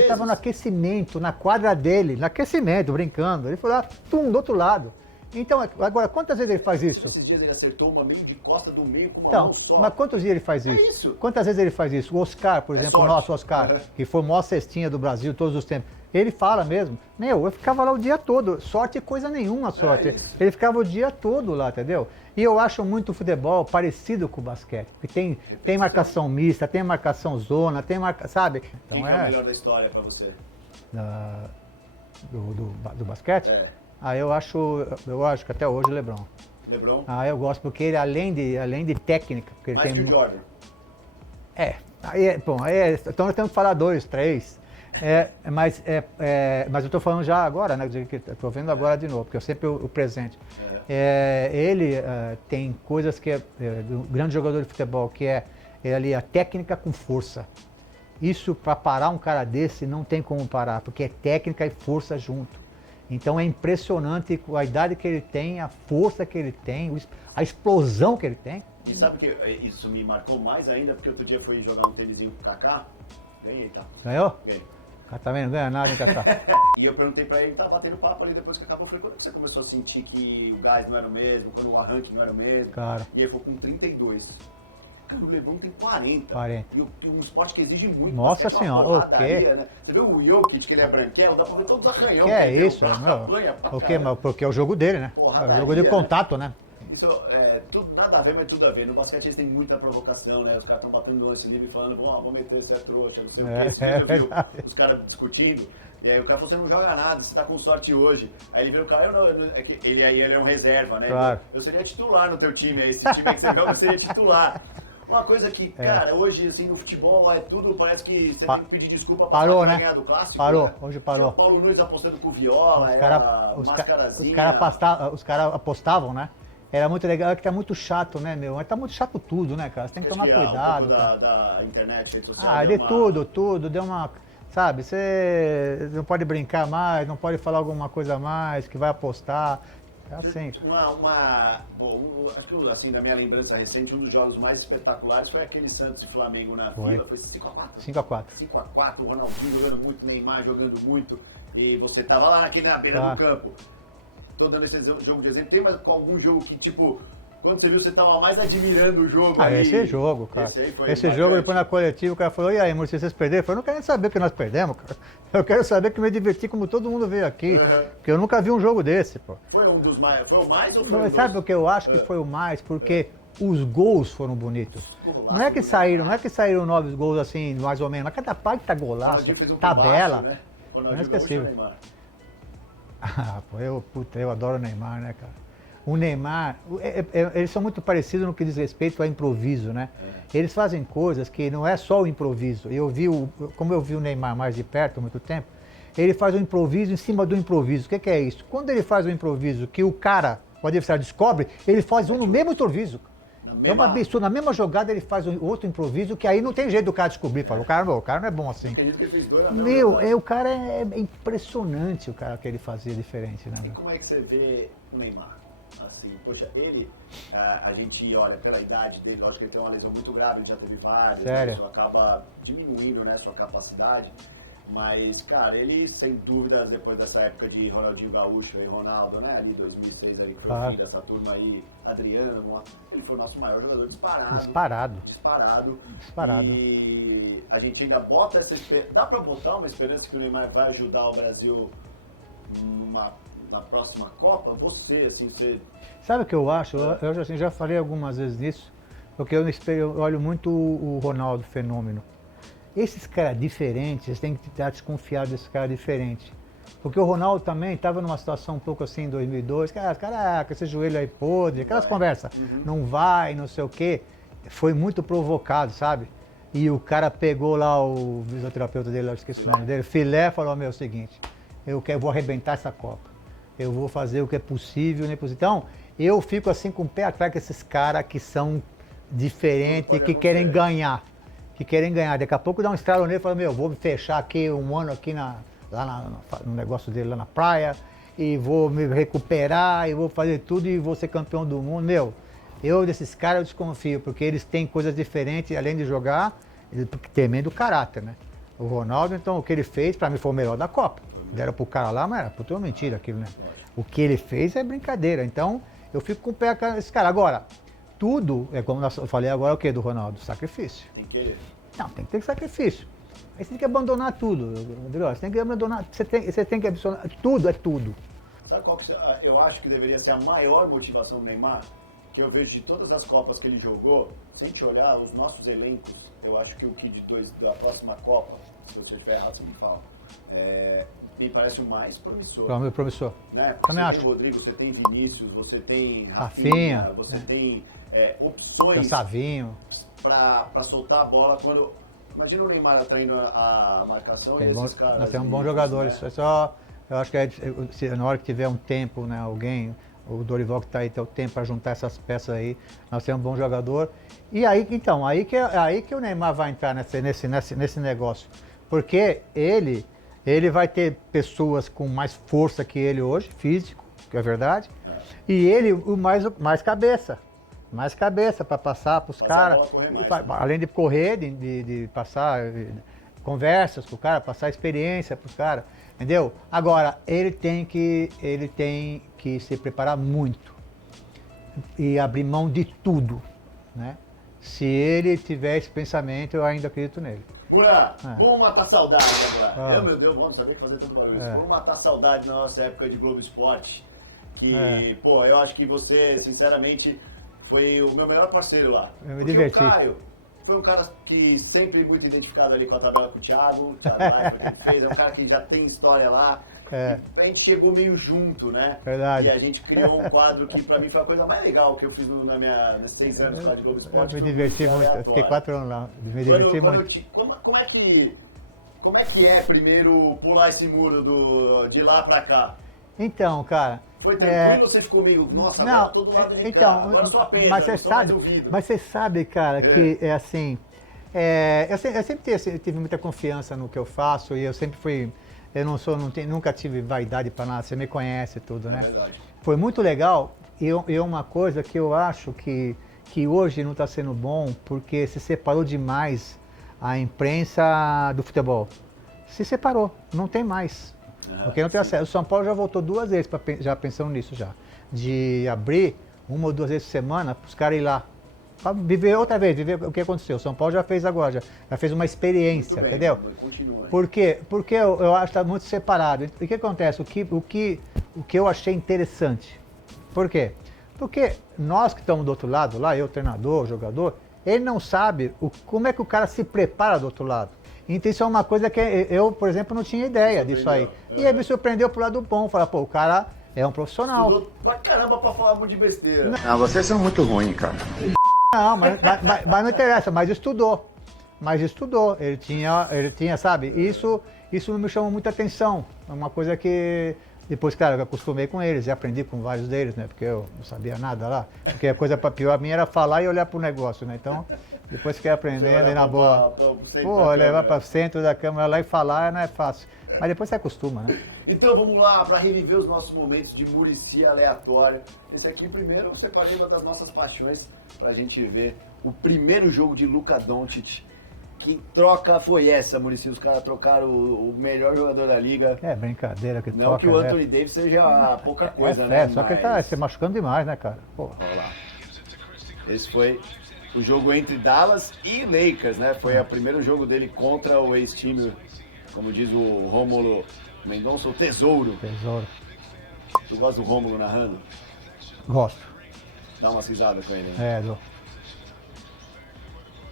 tava no aquecimento, na quadra dele, no aquecimento, brincando. Ele foi lá, do outro lado. Então, agora, quantas vezes ele faz isso? Esses dias ele acertou uma meio de costa do meio com uma mão só. Mas quantos dias ele faz isso? É isso. Quantas vezes ele faz isso? O Oscar, por exemplo, o nosso Oscar, que foi o maior cestinha do Brasil todos os tempos. Ele fala mesmo, eu ficava lá o dia todo, sorte coisa nenhuma, sorte. Ele ficava o dia todo lá, entendeu? E eu acho muito o futebol parecido com o basquete, porque tem marcação mista, tem marcação zona, sabe? Então, quem que é o melhor da história pra você? Do basquete? Eu acho que até hoje o LeBron. LeBron? Eu gosto porque ele, além de técnica... Porque mais ele que o Jordan? Então nós temos que falar 2, 3... mas eu tô falando já agora, né? Estou vendo agora de novo, porque eu sempre o presente. Ele tem coisas que do grande jogador de futebol, que é ali a técnica com força. Isso, para parar um cara desse, não tem como parar, porque é técnica e força junto. Então é impressionante a idade que ele tem, a força que ele tem, a explosão que ele tem. E sabe que isso me marcou mais ainda, porque outro dia fui jogar um tênisinho com o Kaká. Ganhei, tá? Ganhou? Ganhei. Também não ganha nada, hein, Kaká? E eu perguntei pra ele, tava batendo papo ali depois que acabou, eu falei, quando você começou a sentir que o gás não era o mesmo, quando o arranque não era o mesmo? Claro. E ele falou, com 32. Cara, o LeBron tem 40. E um esporte que exige muito. Nossa senhora, o quê? Né? Você viu o Jokic, que ele é branquelo, dá pra ver todos os arranhão. Que é isso, porque é o jogo dele, né? É o jogo de contato, né? Isso tudo, nada a ver, mas tudo a ver. No basquete eles têm muita provocação, né? Os caras estão batendo nesse livro e falando, vamos meter, você é trouxa, não sei o quê. Você viu os caras discutindo? E aí o cara falou, você não joga nada, você tá com sorte hoje. Aí ele veio o cara, ele é um reserva, né? Claro. Eu seria titular no teu time, esse time aí que você joga, eu seria titular. Uma coisa que, cara, hoje, assim, no futebol é tudo, parece que você tem que pedir desculpa pra ganhar do clássico. Parou, né? hoje parou. O Paulo Nunes apostando com o Viola, mascarazinha. Os caras apostavam, né? Era muito legal, é que tá muito chato, né, meu? Mas tá muito chato tudo, né, cara? Você tem que tomar cuidado. Um pouco da internet, rede social. Tudo, deu uma... Sabe, você não pode brincar mais, não pode falar alguma coisa a mais, que vai apostar. É assim. Acho que, assim, da minha lembrança recente, um dos jogos mais espetaculares foi aquele Santos e Flamengo na Vila. Foi 5x4. 5x4. 5x4, o Ronaldinho jogando muito, Neymar jogando muito. E você tava lá na beira do campo. Tô dando esse jogo de exemplo. Tem mais algum jogo que, tipo, quando você viu, você tava mais admirando o jogo? Esse jogo, cara. Esse jogo, depois na coletiva, o cara falou, e aí, Murcio, vocês perderam? Eu falei, não quero nem saber o que nós perdemos, cara. Eu quero saber que me diverti como todo mundo veio aqui. Porque eu nunca vi um jogo desse, pô. Foi um dos mais? Foi o mais ou foi não, sabe o que eu acho que foi o mais? Porque os gols foram bonitos. Não é que saíram 9 gols assim, mais ou menos. Mas cada parte tá golaço, tabela. Né? Não é esquecível. Eu adoro o Neymar, né, cara? O Neymar, eles são muito parecidos no que diz respeito ao improviso, né? Eles fazem coisas que não é só o improviso. Como eu vi o Neymar mais de perto há muito tempo, ele faz um improviso em cima do improviso. O que é isso? Quando ele faz um improviso que o adversário descobre, ele faz um no mesmo improviso. É uma absurdo. Na mesma jogada ele faz outro improviso que aí não tem jeito do cara descobrir. Fala, o cara não é bom assim. Acredito que ele fez dois O cara é impressionante, o cara que ele fazia diferente, né? E como é que você vê o Neymar? Assim, poxa, ele, a gente olha pela idade dele, lógico que ele tem uma lesão muito grave, ele já teve várias, Sério? Isso acaba diminuindo, né, sua capacidade. Mas, cara, ele, sem dúvidas, depois dessa época de Ronaldinho Gaúcho e Ronaldo, né, ali 2006, ali, que foi o fim dessa turma aí, Adriano, ele foi o nosso maior jogador disparado. E a gente ainda bota essa esperança, dá pra botar uma esperança que o Neymar vai ajudar o Brasil na próxima Copa? Você, assim, você... Sabe o que eu acho? Eu já falei algumas vezes nisso, porque eu olho muito o Ronaldo Fenômeno. Esses caras diferentes, tem que estar desconfiado desses caras diferentes. Porque o Ronaldo também estava numa situação um pouco assim em 2002, caraca, esse joelho aí podre, aquelas conversas, não vai, não sei o quê. Foi muito provocado, sabe? E o cara pegou lá o fisioterapeuta dele, eu esqueci o nome dele, Filé, falou, meu, é o seguinte, eu vou arrebentar essa Copa. Eu vou fazer o que é possível, né? Então, eu fico assim com o pé atrás com esses caras que são diferentes e que querem ganhar. Daqui a pouco dá um estralo nele e fala, meu, vou me fechar aqui um ano aqui no negócio dele lá na praia e vou me recuperar e vou fazer tudo e vou ser campeão do mundo. Meu, desses caras eu desconfio, porque eles têm coisas diferentes, além de jogar, temendo o caráter, né? O Ronaldo, então, o que ele fez, pra mim, foi o melhor da Copa. Deram pro cara lá, mas era puta mentira aquilo, né? O que ele fez é brincadeira. Então, eu fico com o pé nesse cara. Agora, tudo, é como eu falei agora, o que do Ronaldo? Sacrifício. Tem que... Não, tem que ter sacrifício. Aí você tem que abandonar tudo, Rodrigo. Você tem que abandonar, você tem que abandonar, tudo é tudo. Sabe qual que eu acho que deveria ser a maior motivação do Neymar? Que eu vejo de todas as Copas que ele jogou, se a gente olhar os nossos elencos, eu acho que o que da próxima Copa, se eu estiver errado, você me fala, me parece o mais promissor. Promissor. Né? Também você acho. tem Rodrigo, você tem Vinícius, você tem Rafinha, você tem opções Savinho para soltar a bola quando... Imagina o Neymar atraindo a marcação e esses caras... Nós temos bons jogadores, né? Eu acho que na hora que tiver um tempo, né, o Dorival que está aí, tem o tempo para juntar essas peças aí, nós temos um bom jogador. E aí, então, aí que o Neymar vai entrar nesse negócio. Porque ele vai ter pessoas com mais força que ele hoje, físico, que é verdade, e ele mais cabeça. Mais cabeça para passar para os caras, além de correr, de passar conversas para o cara, passar experiência para os caras, entendeu? Agora, ele tem que se preparar muito e abrir mão de tudo, né? Se ele tiver esse pensamento, eu ainda acredito nele. Mura, vamos matar saudade agora. Meu Deus, vamos saber que fazer tanto barulho. Vamos matar saudade na nossa época de Globo Esporte, que, pô, eu acho que você, sinceramente... Foi o meu melhor parceiro lá. Eu me diverti. O Caio foi um cara que sempre muito identificado ali com a tabela com o Thiago Leifert, que ele fez, é um cara que já tem história lá. A gente chegou meio junto, né? Verdade. E a gente criou um quadro que pra mim foi a coisa mais legal que eu fiz nesses 6 anos lá de Globo Esporte. Eu me diverti muito, eu fiquei 4 anos lá, me diverti muito. Como é que é primeiro pular esse muro de lá pra cá? Então, cara... Foi tranquilo ou você ficou meio, nossa, não, agora todo lado de cá, agora só apenas, mas você sabe, cara, que é assim, eu sempre tive muita confiança no que eu faço e eu sempre fui, nunca tive vaidade para nada, você me conhece tudo, né? Verdade. Foi muito legal e uma coisa que eu acho que hoje não está sendo bom porque se separou demais a imprensa do futebol. Se separou, não tem mais. Porque não tem acesso. O São Paulo já voltou 2 vezes, já pensando nisso já. De abrir 1 ou 2 vezes por semana para os caras ir lá. Para viver outra vez, viver o que aconteceu. O São Paulo já fez agora, já fez uma experiência, bem, entendeu? Continua. Por quê? Porque eu acho que está muito separado. E o que acontece? O que eu achei interessante. Por quê? Porque nós que estamos do outro lado, lá, eu, treinador, jogador, ele não sabe como é que o cara se prepara do outro lado. Então isso é uma coisa que eu, por exemplo, não tinha ideia disso aí. E aí me surpreendeu pro lado bom, falar, pô, o cara é um profissional. Estudou pra caramba pra falar muito de besteira. Não, vocês são muito ruins, cara. Não, mas não interessa, mas estudou. mas estudou. Ele tinha, sabe? Isso me chamou muita atenção. É uma coisa que depois, claro, eu acostumei com eles e aprendi com vários deles, né? Porque eu não sabia nada lá. Porque a coisa pior a minha era falar e olhar pro negócio, né? Então, depois fiquei aprendendo e na boa. Pô, levar para o centro da câmera lá e falar não é fácil. Mas depois você acostuma, né? Então vamos lá, para reviver os nossos momentos de Muricy aleatória. Esse aqui primeiro eu separei uma das nossas paixões pra gente ver o primeiro jogo de Luka Doncic. Que troca foi essa, Muricy? Os caras trocaram o melhor jogador da liga. É brincadeira que Não troca, que o né? Anthony Davis seja pouca coisa, né? Só que ele tá se machucando demais, né, cara? Pô. Olha lá. Esse foi o jogo entre Dallas e Lakers, né? Foi o primeiro jogo dele contra o ex-time, como diz o Rômulo Mendonça, o Tesouro. Tesouro. Tu gosta do Rômulo narrando? Gosto. Dá uma cisada com ele, né? É, do...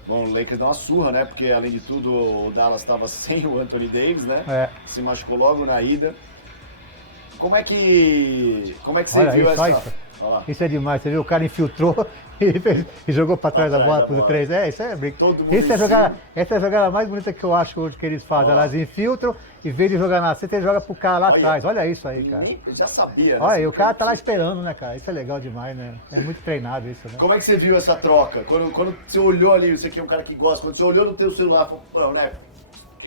Bom, o Lakers dá uma surra, né? Porque, além de tudo, o Dallas estava sem o Anthony Davis, né? É. Se machucou logo na ida. Como é que você Olha viu isso, essa... isso. Olha lá. Isso é demais, você viu? O cara infiltrou e jogou pra trás da bola pro 3. Isso é brinco. Todo mundo Essa é em a jogada mais bonita que eu acho hoje que eles fazem. Olha lá. Elas infiltram e, em vez de jogar na cesta, ele joga pro cara lá Olha. atrás. Olha isso aí, E cara. nem já sabia, né? Olha aí, o cara tá lá esperando, né, cara? Isso é legal demais, né? É muito treinado isso, né? Como é que você viu essa troca? Quando você olhou ali, você que é um cara que gosta, quando você olhou no teu celular, falou, pô, né?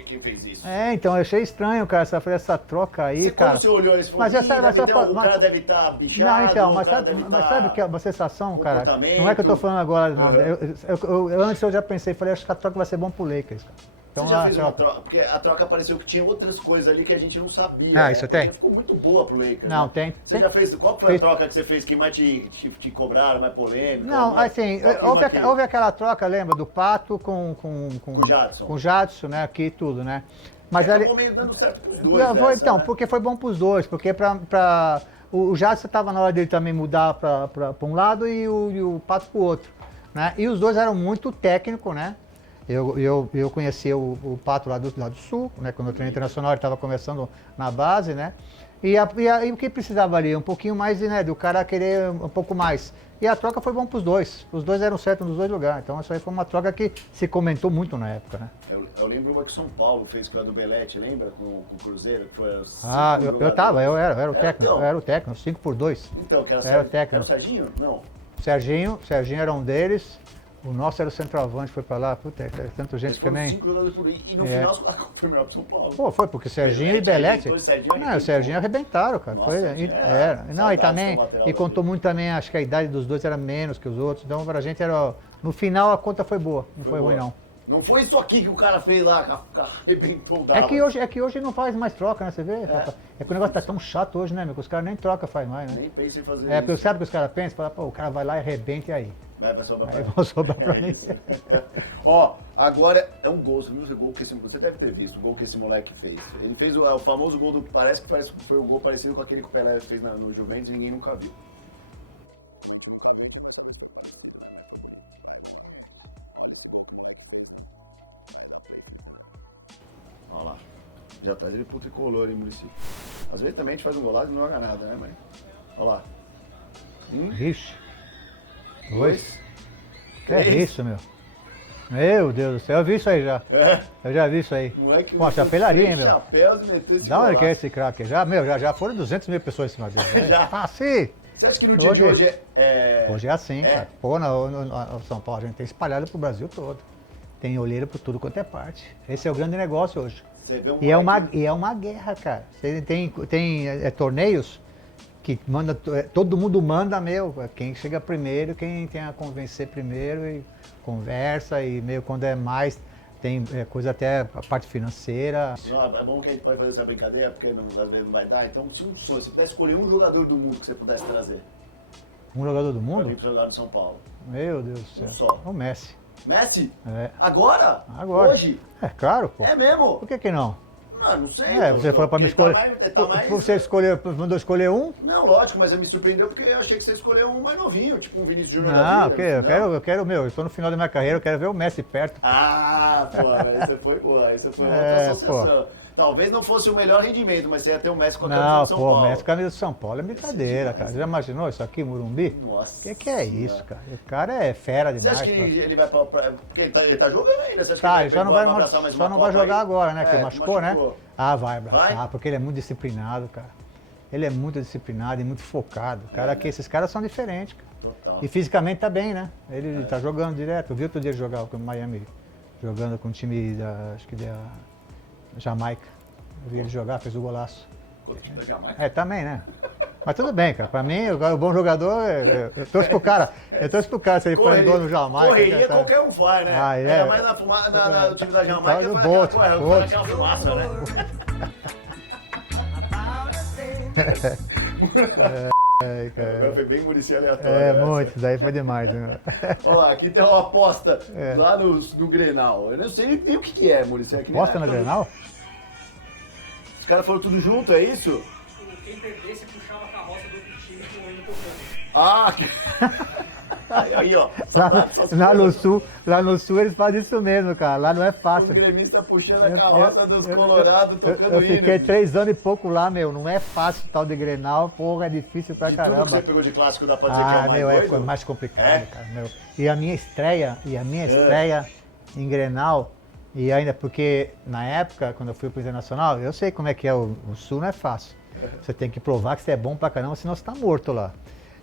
Quem fez isso? É, então, eu achei estranho, cara, essa troca aí, Você, cara. quando você olhou, ele falou, Mas já sabe, o cara deve estar bichado, não, então, o mas cara sabe, deve mas tá sabe o que é uma sensação, cara? comportamento. Não é que eu tô falando agora, não. Uhum. Antes eu já pensei, falei, acho que a troca vai ser bom pro Lakers, cara. Então, Você já fez uma troca? Porque a troca pareceu que tinha outras coisas ali que a gente não sabia. Ah, né? isso tem? Ficou muito boa pro Lakers. Não, né? tem. Você já fez? Qual foi a troca que você fez que mais te cobraram, mais polêmica? Não, assim, houve aquela troca, lembra, do Pato com o Jadson. Com o Jadson, né, aqui e tudo, né? Mas acabou meio dando certo pros dois. Então, né? porque foi bom pros dois, porque o Jadson estava na hora dele também mudar para um lado e o Pato pro outro, né? E os dois eram muito técnicos, né? Eu conheci o Pato lá do Sul, né? Quando eu treinei internacional, ele estava começando na base, né? E o que precisava ali? Um pouquinho mais, né? Do cara querer um pouco mais. E a troca foi bom para os dois. Os dois eram certos nos dois lugares. Então, isso aí foi uma troca que se comentou muito na época, né? Eu lembro uma que São Paulo fez com a do Belete, lembra? Com o Cruzeiro, que foi eu era o técnico. Então. Eu era o técnico, 5x2. Então, que era o técnico. Era o Serginho? Não. Serginho era um deles. O nosso era o centroavante, foi pra lá. Puta, tanta gente que nem... 5 jogadores por aí. E no final, foi melhor pro São Paulo. Pô, foi porque Serginho e Belete... Não, o Serginho arrebentaram, cara. Nossa, era. Não, e também... E contou muito também, acho que a idade dos dois era menos que os outros. Então, pra gente era... No final, a conta foi boa. Não foi ruim, não. Não foi isso aqui que o cara fez lá, arrebentou o Dallas. É que hoje não faz mais troca, né? Você vê? É que o negócio tá tão chato hoje, né, meu? Que os caras nem troca faz mais, né? Nem pensam em fazer isso. Porque sabe o que os caras pensam? Fala, pô, o cara vai lá e arrebenta e aí? Vai sobrar pra aí vão sobrar pra mim. Ó, agora é um gol, você viu o gol que você deve ter visto, o gol que esse moleque fez. Ele fez o famoso gol do parece que foi o gol parecido com aquele que o Pelé fez no Juventus e ninguém nunca viu. Olha lá. Já traz ele pro tricolor, hein, Muricy. Às vezes também a gente faz um golaço e não joga nada, né, mãe? Olha lá. Ixi. 2. Que é isso, meu? Meu Deus do céu, eu vi isso aí já. Eu já vi isso aí. Moleque, pô, chapelaria, hein, meu? Chapéus e meteu esse da onde que é esse craque? Já foram 200 mil pessoas em cima dele. Já. Ah, sim. Você acha que no dia de hoje Hoje é assim, cara. Pô, no São Paulo a gente tem espalhado pro Brasil todo. Tem olheira por tudo quanto é parte. Esse é o grande negócio hoje. Você vê E é uma guerra, cara. Você tem torneios que todo mundo manda, quem chega primeiro, quem tem a convencer primeiro e conversa e quando é mais, tem coisa até a parte financeira. É bom que a gente pode fazer essa brincadeira, porque às vezes não vai dar. Então, se você pudesse escolher um jogador do mundo que você pudesse trazer. Um jogador do mundo? Pra vir pra jogar no São Paulo. Meu Deus do céu. Um só. O Messi. Messi? É. Agora? Hoje? É claro, pô. É mesmo? Por que não? Não sei. Você falou pra me escolher. Você mandou escolher um? Não, lógico, mas me surpreendeu porque eu achei que você escolheu um mais novinho, tipo um Vinícius Júnior da vida. Eu quero, eu tô no final da minha carreira, eu quero ver o Messi perto. Ah, pô, aí você foi boa, aí você foi outra associação. Talvez não fosse o melhor rendimento, mas você ia ter o Messi com a camisa Não, do São pô, Paulo. Messi, camisa do São Paulo é brincadeira, cara. Já imaginou isso aqui, Morumbi? Nossa. O que é isso, cara? O cara é fera Você demais. acha que cara. ele vai pra... Porque ele tá jogando ainda. Você acha Tá, que ele só não vai, abraçar mais só uma não vai Copa jogar aí? agora, né? Que É, machucou, né? machucou. Ah, vai abraçar, Vai? porque ele é muito disciplinado, cara. Ele é muito disciplinado e muito focado. Cara, que esses caras são diferentes, cara. Total. E fisicamente tá bem, né? Ele tá jogando direto. Eu vi outro dia ele jogar com o Miami, jogando com o time da, acho que da Jamaica. Eu vi ele jogar, fez o golaço. Com o time da Jamaica. É, também, né? Mas tudo bem, cara. Pra mim, o bom jogador, eu torço pro cara. Eu torço pro cara, se ele for gol no Jamaica. Correria tá... qualquer um faz, né? Ah, é. Ainda mais na fumaça, no time da Jamaica, Então, faz do Bolt, aquela, Bolt. aquela fumaça, né? É, cara. Foi bem Muricy aleatório. É, essa. muito, isso daí foi demais. Né? Olha lá, aqui tem uma aposta lá no Grenal. Eu não sei nem o que é, Muricy. É que nem Aposta no Grenal? Os caras foram tudo junto, é isso? Quem perdesse puxava a carroça do outro time com o hino tocando. Ah, aí, ó. Lá no sul eles fazem isso mesmo, cara. Lá não é O fácil. gremista puxando a carroça dos Colorados tocando Eu fiquei hino. 3 anos e pouco lá, meu. Não é fácil tal de Grenal, porra, é difícil pra De tudo que caramba. você pegou de clássico, dá pra dizer que é Ah, o mais meu, doido? é mais complicado, É? cara, meu. E a minha estreia em Grenal, e ainda porque na época, quando eu fui pro Internacional, eu sei como é que é, o Sul não é fácil. Você tem que provar que você é bom pra caramba, senão você tá morto lá.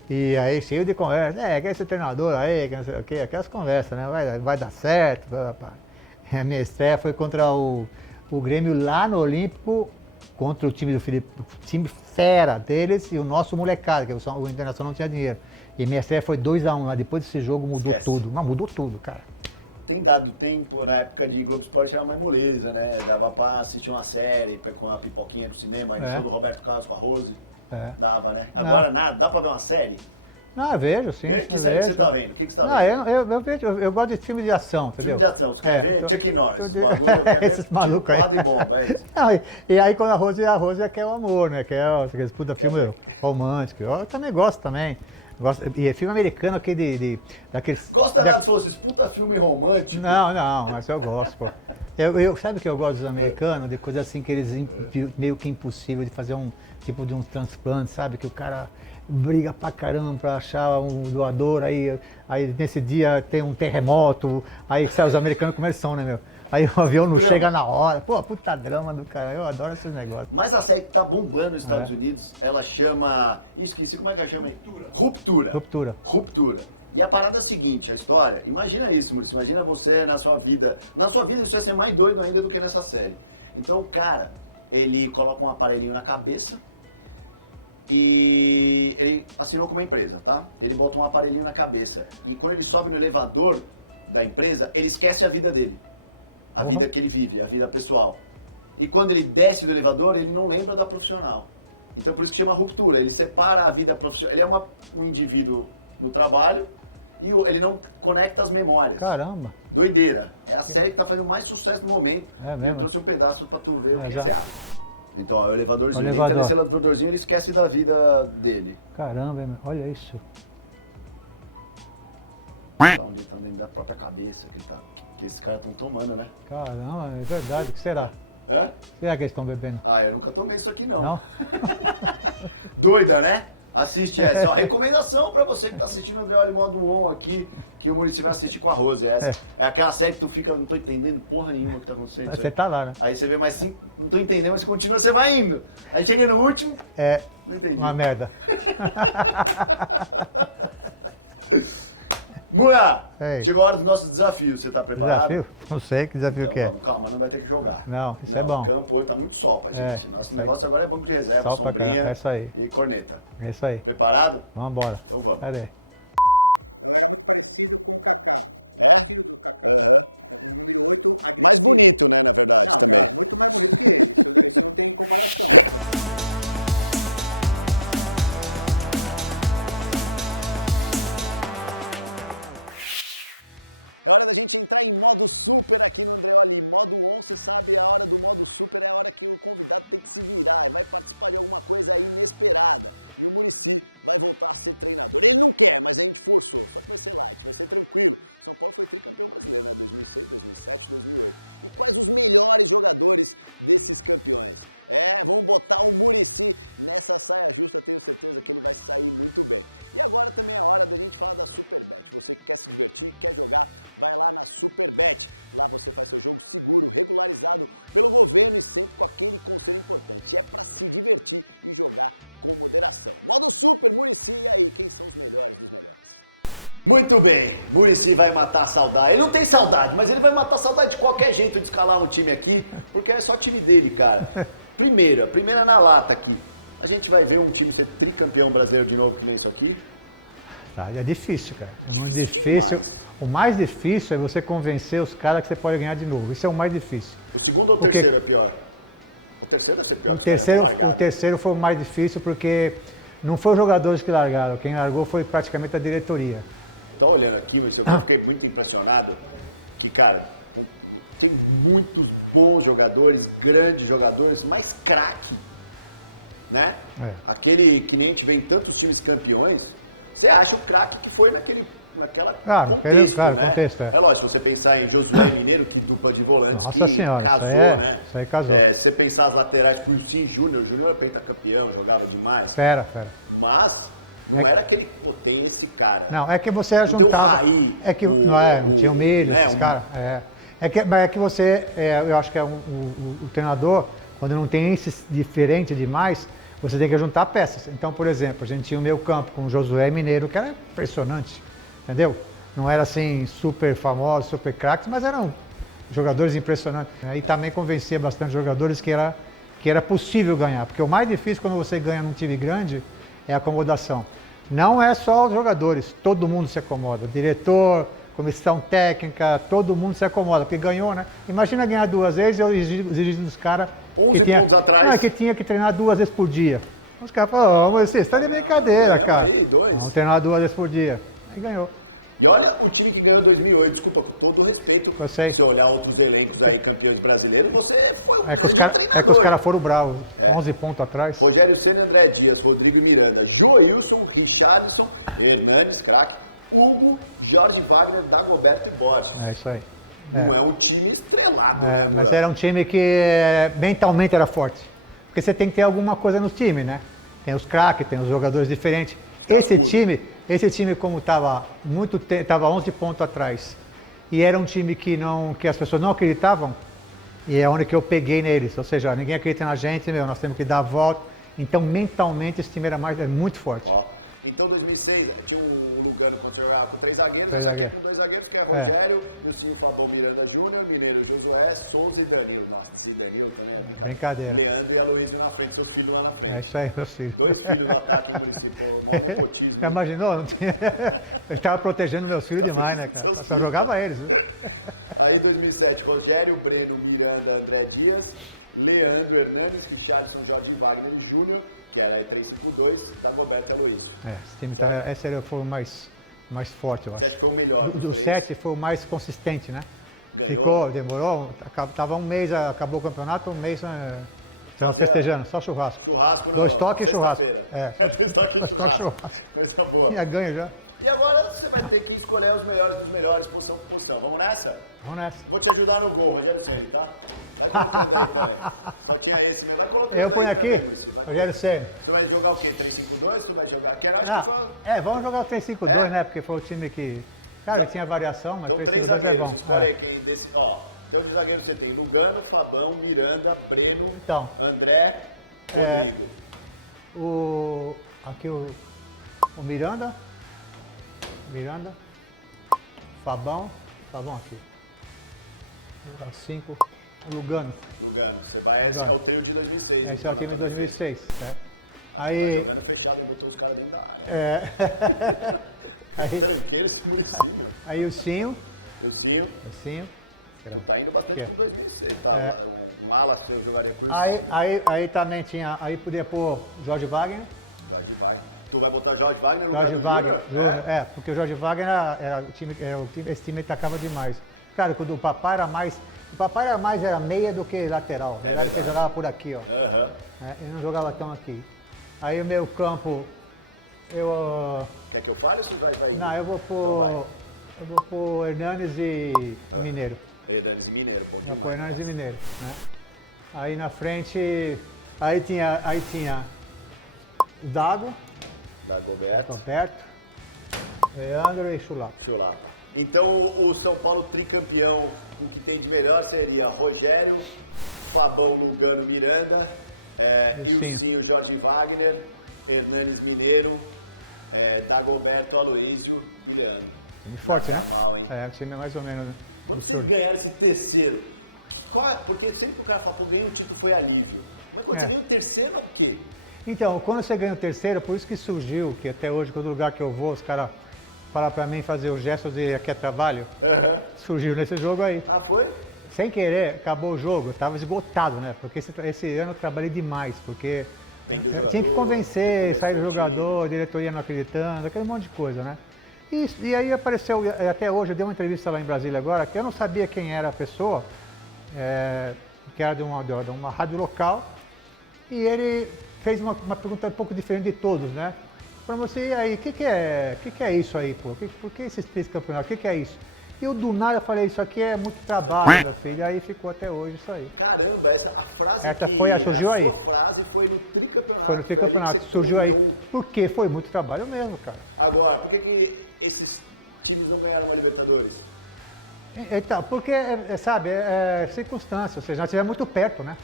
E aí, cheio de conversa, quer ser treinador aí, que não sei o quê, aquelas conversas, né? Vai dar certo, blá, blá, blá. A minha estreia foi contra o Grêmio lá no Olímpico, contra o time do Felipe, o time fera deles e o nosso molecada, que o Internacional não tinha dinheiro. E minha estreia foi 2-1 lá, depois desse jogo mudou Esquece. tudo, mas mudou tudo, cara. Tem dado tempo, na época de Globo Esporte era mais moleza, né? Dava pra assistir uma série com a pipoquinha pro cinema, É. show do Roberto Carlos com a Rose. É. Dava, né? Não. Agora nada, dá pra ver uma série? Não, eu vejo, sim. Que eu série que vejo. você tá vendo? O que você tá Não, vendo? eu vejo, eu gosto de filme de ação, entendeu? Filme de ação, você quer ver? Chuck Norris. Esses malucos aí. Porrada e bomba, é isso. Não, e aí quando a Rose quer o amor, né? Quer aquele puta filme romântico. Eu também gosto também. E é filme americano aquele daqueles. Gosta nada se fosse puta filme romântico? Não, mas eu gosto, pô. Sabe o que eu gosto dos americanos? De coisa assim que eles meio que impossível de fazer um tipo de um transplante, sabe? Que o cara briga pra caramba pra achar um doador, aí nesse dia tem um terremoto, aí sai os americanos como eles são, né, meu? Aí o avião não chega na hora. Pô, puta drama do cara, eu adoro esses negócios. Mas a série que tá bombando nos Estados Unidos, ela chama... Ih, esqueci como é que ela chama aí. Ruptura. Ruptura. E a parada é a seguinte, a história, imagina isso, Maurício, imagina você na sua vida isso ia ser mais doido ainda do que nessa série. Então o cara, ele coloca um aparelhinho na cabeça e ele assinou com uma empresa, tá? Ele bota um aparelhinho na cabeça e quando ele sobe no elevador da empresa, ele esquece a vida dele. A vida que ele vive, a vida pessoal. E quando ele desce do elevador, ele não lembra da profissional. Então por isso que chama ruptura, ele separa a vida profissional. Ele é um indivíduo no trabalho e ele não conecta as memórias. Caramba. Doideira. É a série que tá fazendo mais sucesso no momento. É mesmo? Eu trouxe um pedaço pra tu ver o que já. você acha. Então, ó, o elevadorzinho. O Ele elevador. entra nesse elevadorzinho, ele esquece da vida dele. Caramba, hein, meu? Olha isso. Tá onde tá dentro da própria cabeça que esses caras estão tomando, né? Caramba, é verdade. O que será? Hã? Será que eles estão bebendo? Ah, eu nunca tomei isso aqui não. Não? Doida, né? Assiste essa. Ó, recomendação pra você que tá assistindo André Olha Modo On aqui, que o Maurício vai assistir com a Rose. É aquela série que tu fica, não tô entendendo porra nenhuma que tá acontecendo. Você tá lá, né? Aí você vê mais 5, não tô entendendo, mas você continua, você vai indo. Aí chega no último, É não entendi. uma merda. Mura, Ei. chegou a hora do nosso desafio, você tá preparado? Desafio? Não sei que desafio Então, que é. vamos, calma, não vai ter que jogar. Não, isso é bom. O campo hoje tá muito sol pra É, gente. Nosso isso aí. negócio agora é banco de reserva, Sol pra sombrinha cá, é isso aí. e corneta. É isso aí. Preparado? Vamos embora. Então vamos. Cadê? Muito bem, Muricy vai matar a saudade. Ele não tem saudade, mas ele vai matar a saudade de qualquer jeito de escalar um time aqui, porque é só time dele, cara. Primeira na lata aqui. A gente vai ver um time ser tricampeão brasileiro de novo, que nem isso aqui. Tá, é difícil, cara. É muito difícil. O mais difícil é você convencer os caras que você pode ganhar de novo. Isso é o mais difícil. O segundo ou o Porque- terceiro é pior? O terceiro vai ser pior. O terceiro foi o mais difícil porque não foi os jogadores que largaram. Quem largou foi praticamente a diretoria. Tô olhando aqui, mas eu fiquei muito impressionado que, cara, tem muitos bons jogadores, grandes jogadores, mas craque, né? É. Aquele que nem a gente vê em tantos times campeões, você acha o craque que foi naquela contexto, é. É lógico, se você pensar em Josué Mineiro, que dupla de volantes, Nossa que senhora, casou, isso aí casou. É, se você pensar as laterais, o Júnior é pentacampeão, jogava demais, Fera. mas não era aquele, pô, tem esse cara. Não, é que você juntava. Raí, É que não tinha o Milho, esses caras. Mas é que você, eu acho que o treinador, quando não tem esses diferente demais, você tem que juntar peças. Então, por exemplo, a gente tinha o meio campo com o Josué Mineiro, que era impressionante, entendeu? Não era assim super famoso, super craques, mas eram jogadores impressionantes. E também convencia bastante jogadores que era possível ganhar, porque o mais difícil quando você ganha num time grande é a acomodação. Não é só os jogadores, todo mundo se acomoda. Diretor, comissão técnica, todo mundo se acomoda, porque ganhou, né? Imagina ganhar 2 vezes e eu exigir dos caras 11 pontos atrás. que tinha que treinar 2 vezes por dia. Os caras falam, mas você está de brincadeira, cara. Aí, 2. Vamos treinar 2 vezes por dia. Aí ganhou. E olha o time que ganhou em 2008, desculpa, com todo respeito. Eu sei. Se você olhar outros elencos aí, campeões brasileiros, você foi um É que os treinador. caras foram bravos, 11 pontos atrás. Rogério Ceni, André Dias, Rodrigo Miranda, Joilson, Richarlison, Hernandes, craque, Hugo, Jorge Wagner, Dagoberto e Borges. É isso aí. Não é um time estrelado. né, Mas Duran? era um time que mentalmente era forte. Porque você tem que ter alguma coisa no time, né? Tem os craques, tem os jogadores diferentes. Esse time como estava 11 pontos atrás, e era um time que as pessoas não acreditavam, e é onde que eu peguei neles. Ou seja, ninguém acredita na gente, nós temos que dar a volta. Então, mentalmente, esse time era muito forte. Ó, então, 2006, tinha um Lugano contra o Real com 3 zagueiros. Três zagueiros. 2 zagueiros, que é Rogério, Lucinho, Fabão, Miranda Júnior, Mineiro, Josué, Souza e Danilo. Nossa, esse Danilo também é... Brincadeira. Leandro e Aloysio na frente, seus filhos lá na frente. É isso aí, meu filho. 2 filhos no ataque municipal, Já imaginou? Não tinha... Eu estava protegendo meus filhos demais, né, cara? Só jogava eles, viu? Aí, 2007, Rogério, Breno, Miranda, André Dias, Leandro, Hernandes, Richardson, Jorge Wagner Júnior, que era 3-5-2, Dagoberto e Aloysio. Esse time esse foi o mais forte, eu acho. Esse foi o melhor. Do 7 foi o mais consistente, né? Demorou, tava um mês, acabou o campeonato, um mês estamos festejando, só churrasco. Churrasco, 2 toques e churrasco. sexta-feira. 2 toques e churrasco. Coisa boa. Tinha ganho já. E agora você vai ter que escolher os melhores dos melhores, posição por posição. Vamos nessa? Vamos nessa. Vou te ajudar no gol, Rogério Ceni, tá? Só tinha esse. Vai colocar Eu ponho aqui, Rogério Ceni. Tu vai jogar o quê? 3-5-2? Tu vai jogar... Que era Vamos jogar o 3-5-2, né? Porque foi o time que... Cara, tinha variação, mas 3-5-2 é bom. Escolhe quem desse... Ó, então de zagueiro você tem Lugano, Fabão, Miranda, Breno, Então, André, É. Rodrigo. Aqui o Miranda, Fabão aqui. 5, o Lugano. Lugano, você vai... Esse é o trio de 2006. Esse é o time de 2006. Né? Aí, Lugano fechado, botou os caras dentro da área. aí o Cinho, Tá indo bastante Que é? em 2006, tá? No ala, se eu jogaria com isso. aí também tinha, aí podia pôr Jorge Wagner, Jorge Wagner. Tu vai botar Jorge Wagner no Jorge lugar do Wagner, Júnior? Júnior, porque o Jorge Wagner esse time atacava demais. Cara, quando o papai era meia do que lateral, na verdade que ele jogava por aqui, ó. Aham. Ele não jogava tão aqui. Aí o meu campo, Quer que eu fale ou você vai? não, eu vou pôr Hernandes e Mineiro. Hernandes Mineiro, pô. Eu vou pôr Hernandes e Mineiro, né? Aí na frente, aí tinha o Dago, Dagoberto. Roberto, Leandro e Chulapa. Deixa eu lá. Então o São Paulo tricampeão, o que tem de melhor seria Rogério, Fabão, Lugano, Miranda, Ilcinho, Jorge Wagner, Hernandes Mineiro, Dagoberto, Aloysio, Leandro. Time forte, né? Mal, hein? É, o time é mais ou menos Quando vocês absurdo. ganharam esse terceiro, porque sempre que o cara fala, pô, ganhei um título foi alívio. Mas quando você ganha o terceiro, é o quê? Então, quando você ganha o terceiro, por isso que surgiu, que até hoje, todo lugar que eu vou, os caras falam pra mim fazer o gesto de aqui é trabalho. Surgiu nesse jogo aí. Ah, foi? Sem querer, acabou o jogo, eu tava esgotado, né? Porque esse ano eu trabalhei demais, porque eu tinha que convencer, sair do jogador, diretoria não acreditando, aquele monte de coisa, né? E aí apareceu, até hoje, eu dei uma entrevista lá em Brasília agora, que eu não sabia quem era a pessoa, que era de uma rádio local, e ele fez uma pergunta um pouco diferente de todos, né? Para você, e aí, o que é isso aí, pô? Por que esses 3 campeonatos? O que é isso? E eu do nada falei, isso aqui é muito trabalho, meu filho, e aí ficou até hoje isso aí. Caramba, a frase Surgiu aí. A frase foi no tricampeonato. Foi no tricampeonato, surgiu aí. Porque foi muito trabalho mesmo, cara. Agora, por que esses times não ganharam uma Libertadores? Então, porque, sabe, é circunstância, ou seja, nós estivemos muito perto, né?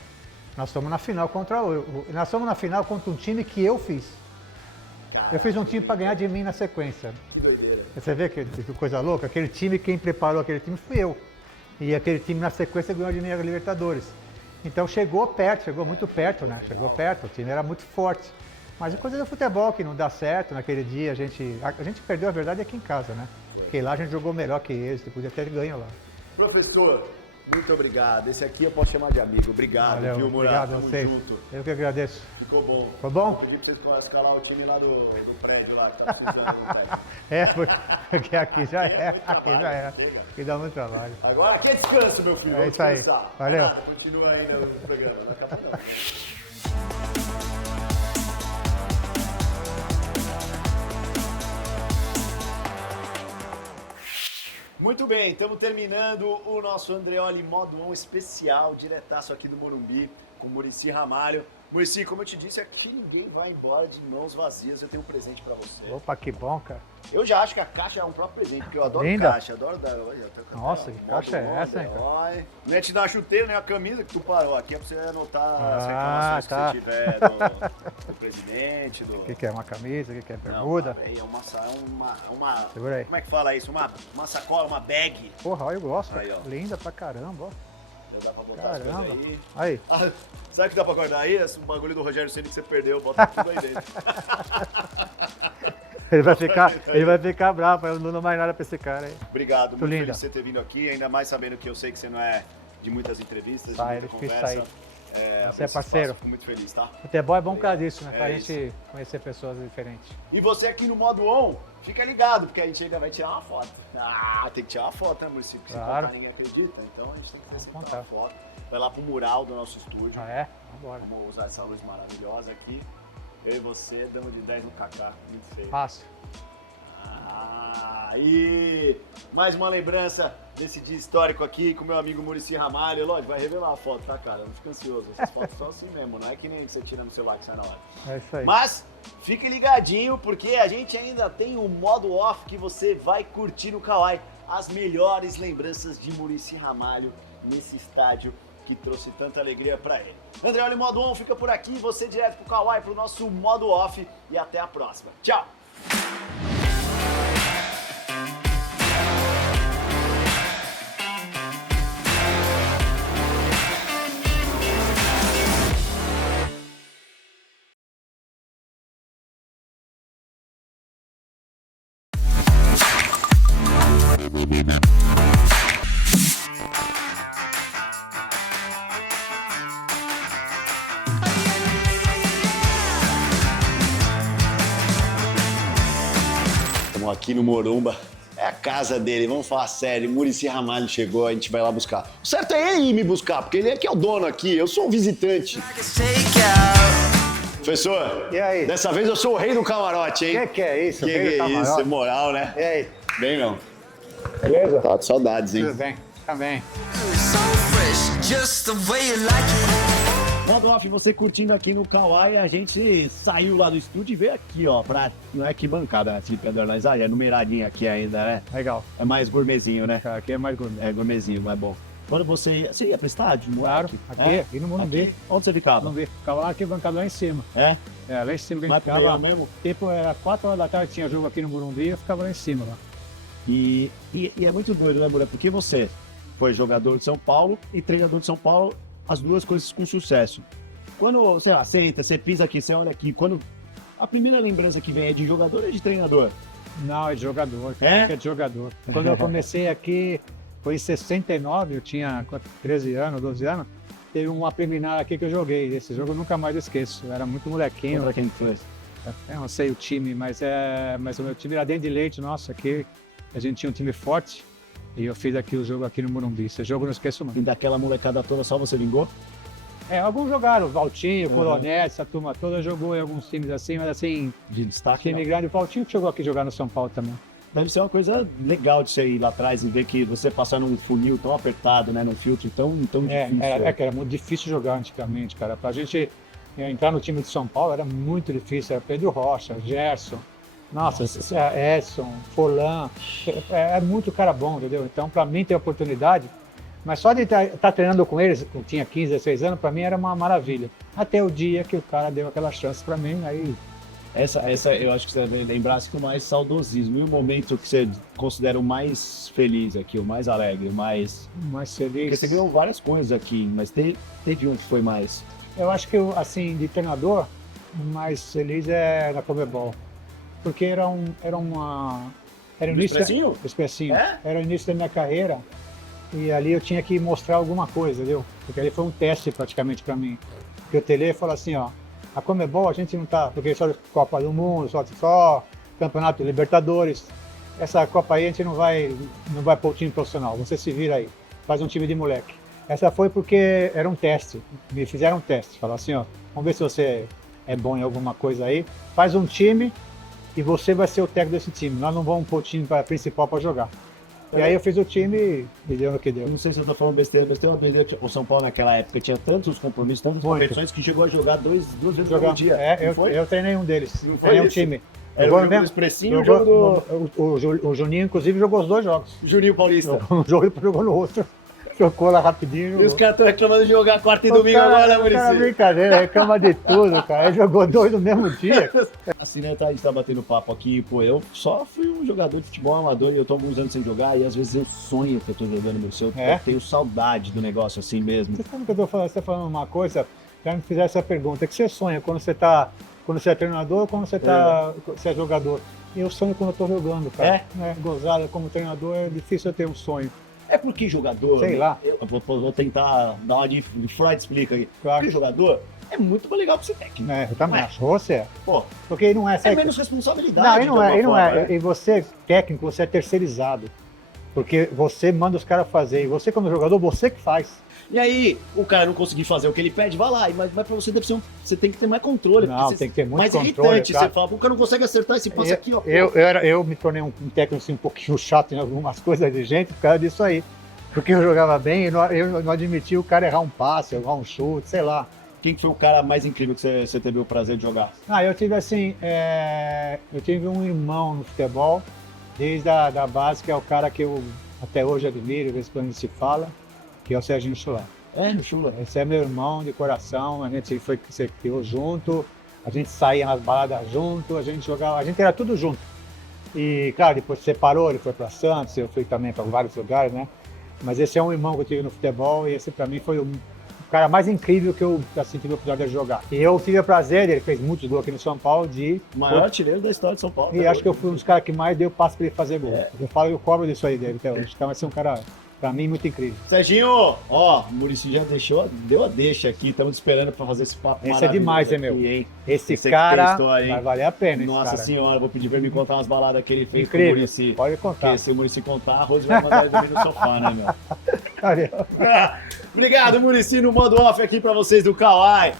Nós estamos na final nós estamos na final contra um time que eu fiz. Eu fiz um time para ganhar de mim na sequência. Que doideira. Você vê que coisa louca? Aquele time, quem preparou aquele time fui eu. E aquele time na sequência ganhou de mim a Libertadores. Então chegou muito perto, né? Chegou perto, o time era muito forte. Mas é coisa do futebol que não dá certo naquele dia. A gente perdeu, a verdade, aqui em casa, né? Porque lá a gente jogou melhor que eles, podia ter ganho lá. Professor, muito obrigado. Esse aqui eu posso chamar de amigo. Obrigado, Valeu, viu, Murado? obrigado a Tamo vocês. junto. Eu que agradeço. Ficou bom. Foi bom? Vou pedir pra vocês escalar o time lá do prédio lá, que tá precisando do prédio. Porque aqui já é, muito aqui já trabalho, é. chega. Aqui dá muito trabalho. Agora aqui é descanso, meu filho. É Vamos isso aí. descansar. Valeu. Nada, continua ainda no programa, não acaba não. Muito bem, estamos terminando o nosso Andreoli Modo 1 especial, diretaço aqui do Morumbi, com o Muricy Ramalho. Muricy, como eu te disse, aqui ninguém vai embora de mãos vazias, eu tenho um presente pra você. Opa, que bom, cara. Eu já acho que a caixa é um próprio presente, porque eu adoro Linda. caixa, adoro dar... Olha, Nossa, que caixa é essa, hein, cara? Olha. Não é te dar uma chuteira, nem uma camisa que tu parou. Aqui é pra você anotar as Ah, reclamações tá. que você tiver do presidente, do... O que é uma camisa, o que é Não, bermuda? cara, é uma Segura aí. como é que fala isso? Uma sacola, uma bag. Porra, eu gosto. Aí, ó. Linda pra caramba, ó. Dá pra botar as Caramba. coisas aí. Aí. Ah, sabe o que dá pra guardar aí? Esse bagulho do Rogério Ceni que você perdeu, bota tudo aí dentro. Ele vai ficar bravo, eu não dou mais nada pra esse cara aí. Obrigado, muito linda. feliz de você ter vindo aqui, ainda mais sabendo que eu sei que você não é de muitas entrevistas, Tá, de é muita difícil conversa. sair. Você é esse parceiro. espaço, fico muito feliz, tá? Futebol é bom por causa disso, né? É Pra isso. gente conhecer pessoas diferentes. E você aqui no modo on, fica ligado, porque a gente ainda vai tirar uma foto. Ah, tem que tirar uma foto, né, Muricy? Porque Claro. se contar ninguém acredita, então a gente tem que ver se Vamos tirar uma foto. Vai lá pro mural do nosso estúdio. Ah, é? Vambora. Vamos usar essa luz maravilhosa aqui. Eu e você damos de 10 no Kaká, 26. Fácil. E mais uma lembrança desse dia histórico aqui com meu amigo Muricy Ramalho. Lógico, vai revelar a foto, tá, cara? Não fica ansioso. Essas fotos são assim mesmo, não é que nem você tira no celular que sai na hora. É isso aí. Mas fique ligadinho, porque a gente ainda tem um modo off que você vai curtir no Kauai. As melhores lembranças de Muricy Ramalho nesse estádio que trouxe tanta alegria pra ele. Andreoli Modo On fica por aqui, você direto pro Kauai, pro nosso modo off e até a próxima. Tchau! Estamos aqui no Morumba, é a casa dele, vamos falar sério, Muricy Ramalho chegou, a gente vai lá buscar. O certo é ele ir me buscar, porque ele é que é o dono aqui, eu sou um visitante. Professor, E aí? dessa vez eu sou o rei do camarote, hein? Que é isso? Que Rei do é camarote? isso, moral, né? E aí? Bem, não. Beleza? Tá de saudades, hein? Tudo bem? Também. So fresh, just the way you like it. Modo off, você curtindo aqui no Kauai, a gente saiu lá do estúdio e veio aqui, ó, não é que bancada, assim, Pedro, nós é numeradinha aqui ainda, né? Legal. É mais gourmetzinho, né? Aqui é mais gourmet. É gourmetzinho, mas bom. Quando você ia pro estádio? Claro, aqui no Morumbi. Aqui? Onde você ficava? Morumbi. Ficava lá aqui, bancada lá em cima. É? É, lá em cima que a Mas gente ficava. mesmo? Tipo, era 4 horas da tarde, tinha jogo aqui no Morumbi, eu ficava lá em cima lá. E é muito doido, né, Mura? Porque você foi jogador de São Paulo e treinador de São Paulo, as duas coisas com sucesso. Quando, sei lá, você entra, você pisa aqui, você olha aqui, quando a primeira lembrança que vem é de jogador ou de treinador? Não, é de jogador. É? É de jogador. Quando eu comecei aqui, foi em 69, eu tinha 13 anos, 12 anos, teve uma preliminar aqui que eu joguei. Esse jogo eu nunca mais esqueço. Eu era muito molequinho. Contra quem foi? Eu não sei o time, mas o meu time era dentro de leite, nossa, aqui a gente tinha um time forte. E eu fiz aqui o jogo aqui no Morumbi. Esse jogo eu não esqueço mais. E daquela molecada toda só você vingou? Alguns jogaram, o Valtinho, o Uhum. Coronel, essa turma toda jogou em alguns times assim, mas assim, De destaque? time grande. O Valtinho que chegou aqui jogar no São Paulo também. Deve ser uma coisa legal de você ir lá atrás e ver que você passar num funil tão apertado, né? Num filtro tão difícil. Era muito difícil jogar antigamente, cara. Pra gente entrar no time de São Paulo era muito difícil. Era Pedro Rocha, Gerson, Edson, Forlan. É muito cara bom, entendeu? Então, pra mim ter a oportunidade, mas só de estar treinando com eles, que eu tinha 15, 16 anos, pra mim era uma maravilha. Até o dia que o cara deu aquela chance pra mim, aí... Essa eu acho que você deve lembrar assim, com mais saudosismo. E o momento que você considera o mais feliz aqui, o mais alegre, o mais... mais Porque feliz. você ganhou várias coisas aqui, mas teve um que foi mais... Eu acho que, assim, de treinador, o mais feliz é na Comebol. Porque era o início... Expressinho? Expressinho. É? Era o início da minha carreira. E ali eu tinha que mostrar alguma coisa, entendeu? Porque ali foi um teste praticamente para mim. Porque o Tele falou assim, ó, a Comebol a gente não tá, porque só Copa do Mundo, só Campeonato Libertadores. Essa Copa aí a gente não vai pôr o time profissional, você se vira aí, faz um time de moleque. Essa foi porque era um teste, me fizeram um teste, falaram assim, ó, vamos ver se você é bom em alguma coisa aí, faz um time e você vai ser o técnico desse time, nós não vamos pôr o time principal para jogar. E aí eu fiz o time e deu no que deu. Eu não sei se eu tô falando besteira, mas tem uma coisa que o São Paulo naquela época tinha tantos compromissos, tantas Muito. competições que chegou a jogar duas vezes Jogar. por dia. É, Não foi? eu treinei um deles, Não foi treinei um isso? time. Era Jogou o jogo mesmo? do Expressinho e o jogo do O Juninho, inclusive, jogou os dois jogos. Juninho Paulista. Um jogo ele jogou no outro, trocou lá rapidinho. E os caras estão reclamando de jogar quarta e domingo agora, Cara, Muricy. brincadeira, reclama de tudo, cara. Ele jogou dois no mesmo dia. Assim, né, a gente tá batendo papo aqui, pô, eu só fui um jogador de futebol amador e eu tô há alguns anos sem jogar e às vezes eu sonho que eu tô jogando no seu, É? eu tenho saudade do negócio assim mesmo. Você sabe que eu tô falando, você tá falando uma coisa, já me fizeram essa pergunta, o que você sonha quando você é treinador ou quando você é jogador? E eu sonho quando eu tô jogando, cara. Gozada, como treinador é difícil eu ter um sonho. É porque jogador, Sei né, lá. eu vou tentar dar uma de Freud explica aí. Claro. Porque jogador é muito mais legal pra ser técnico. Eu também acho. Você é. Pô, Porque ele não é. é menos responsabilidade. Não, ele não de é. alguma Ele não forma, é. né? E você, técnico, você é terceirizado. Porque você manda os caras fazer. E você, como jogador, você que faz. E aí, o cara não conseguir fazer o que ele pede, vai lá. Mas pra você deve ser você tem que ter mais controle. Não, porque tem que ter muito mais controle, irritante. cara. Você fala, o cara não consegue acertar esse passe aqui, ó. pô. Eu me tornei um técnico assim, um pouquinho chato em algumas coisas de gente por causa disso aí. Porque eu jogava bem e eu não admitia o cara errar um passe, errar um chute, sei lá. Quem foi o cara mais incrível que você teve o prazer de jogar? Eu tive assim, eu tive um irmão no futebol, desde da base, que é o cara que eu até hoje admiro, de vez em quando se fala, que é o Serginho Chulé. No Chula. Esse é meu irmão de coração, a gente se criou junto, a gente saía nas baladas junto, a gente jogava, a gente era tudo junto. E, claro, depois separou, ele foi para Santos, eu fui também para vários lugares, né? Mas esse é um irmão que eu tive no futebol e esse para mim foi o cara mais incrível que eu assim, tive a oportunidade de jogar. E eu tive o prazer, ele fez muitos gols aqui no São Paulo, O maior artilheiro da história de São Paulo. e acho que eu fui um dos caras que mais deu passe para ele fazer gol. Eu falo e eu cobro disso aí dele até hoje. Então vai ser um cara, para mim, muito incrível. Serginho, ó, o Muricy já deu a deixa aqui, estamos esperando para fazer esse papo Esse é maravilhoso demais, aqui, meu. hein? Esse Você que cara testou aí, hein? vai valer a pena, esse Nossa cara. senhora, vou pedir pra ele me contar umas baladas que ele fez com o Incrível, Muricy. pode contar. Porque se o Muricy contar, a Rose vai mandar ele dormir no sofá, né, meu? Valeu. Obrigado, Muricy, no modo off aqui pra vocês do Kawai.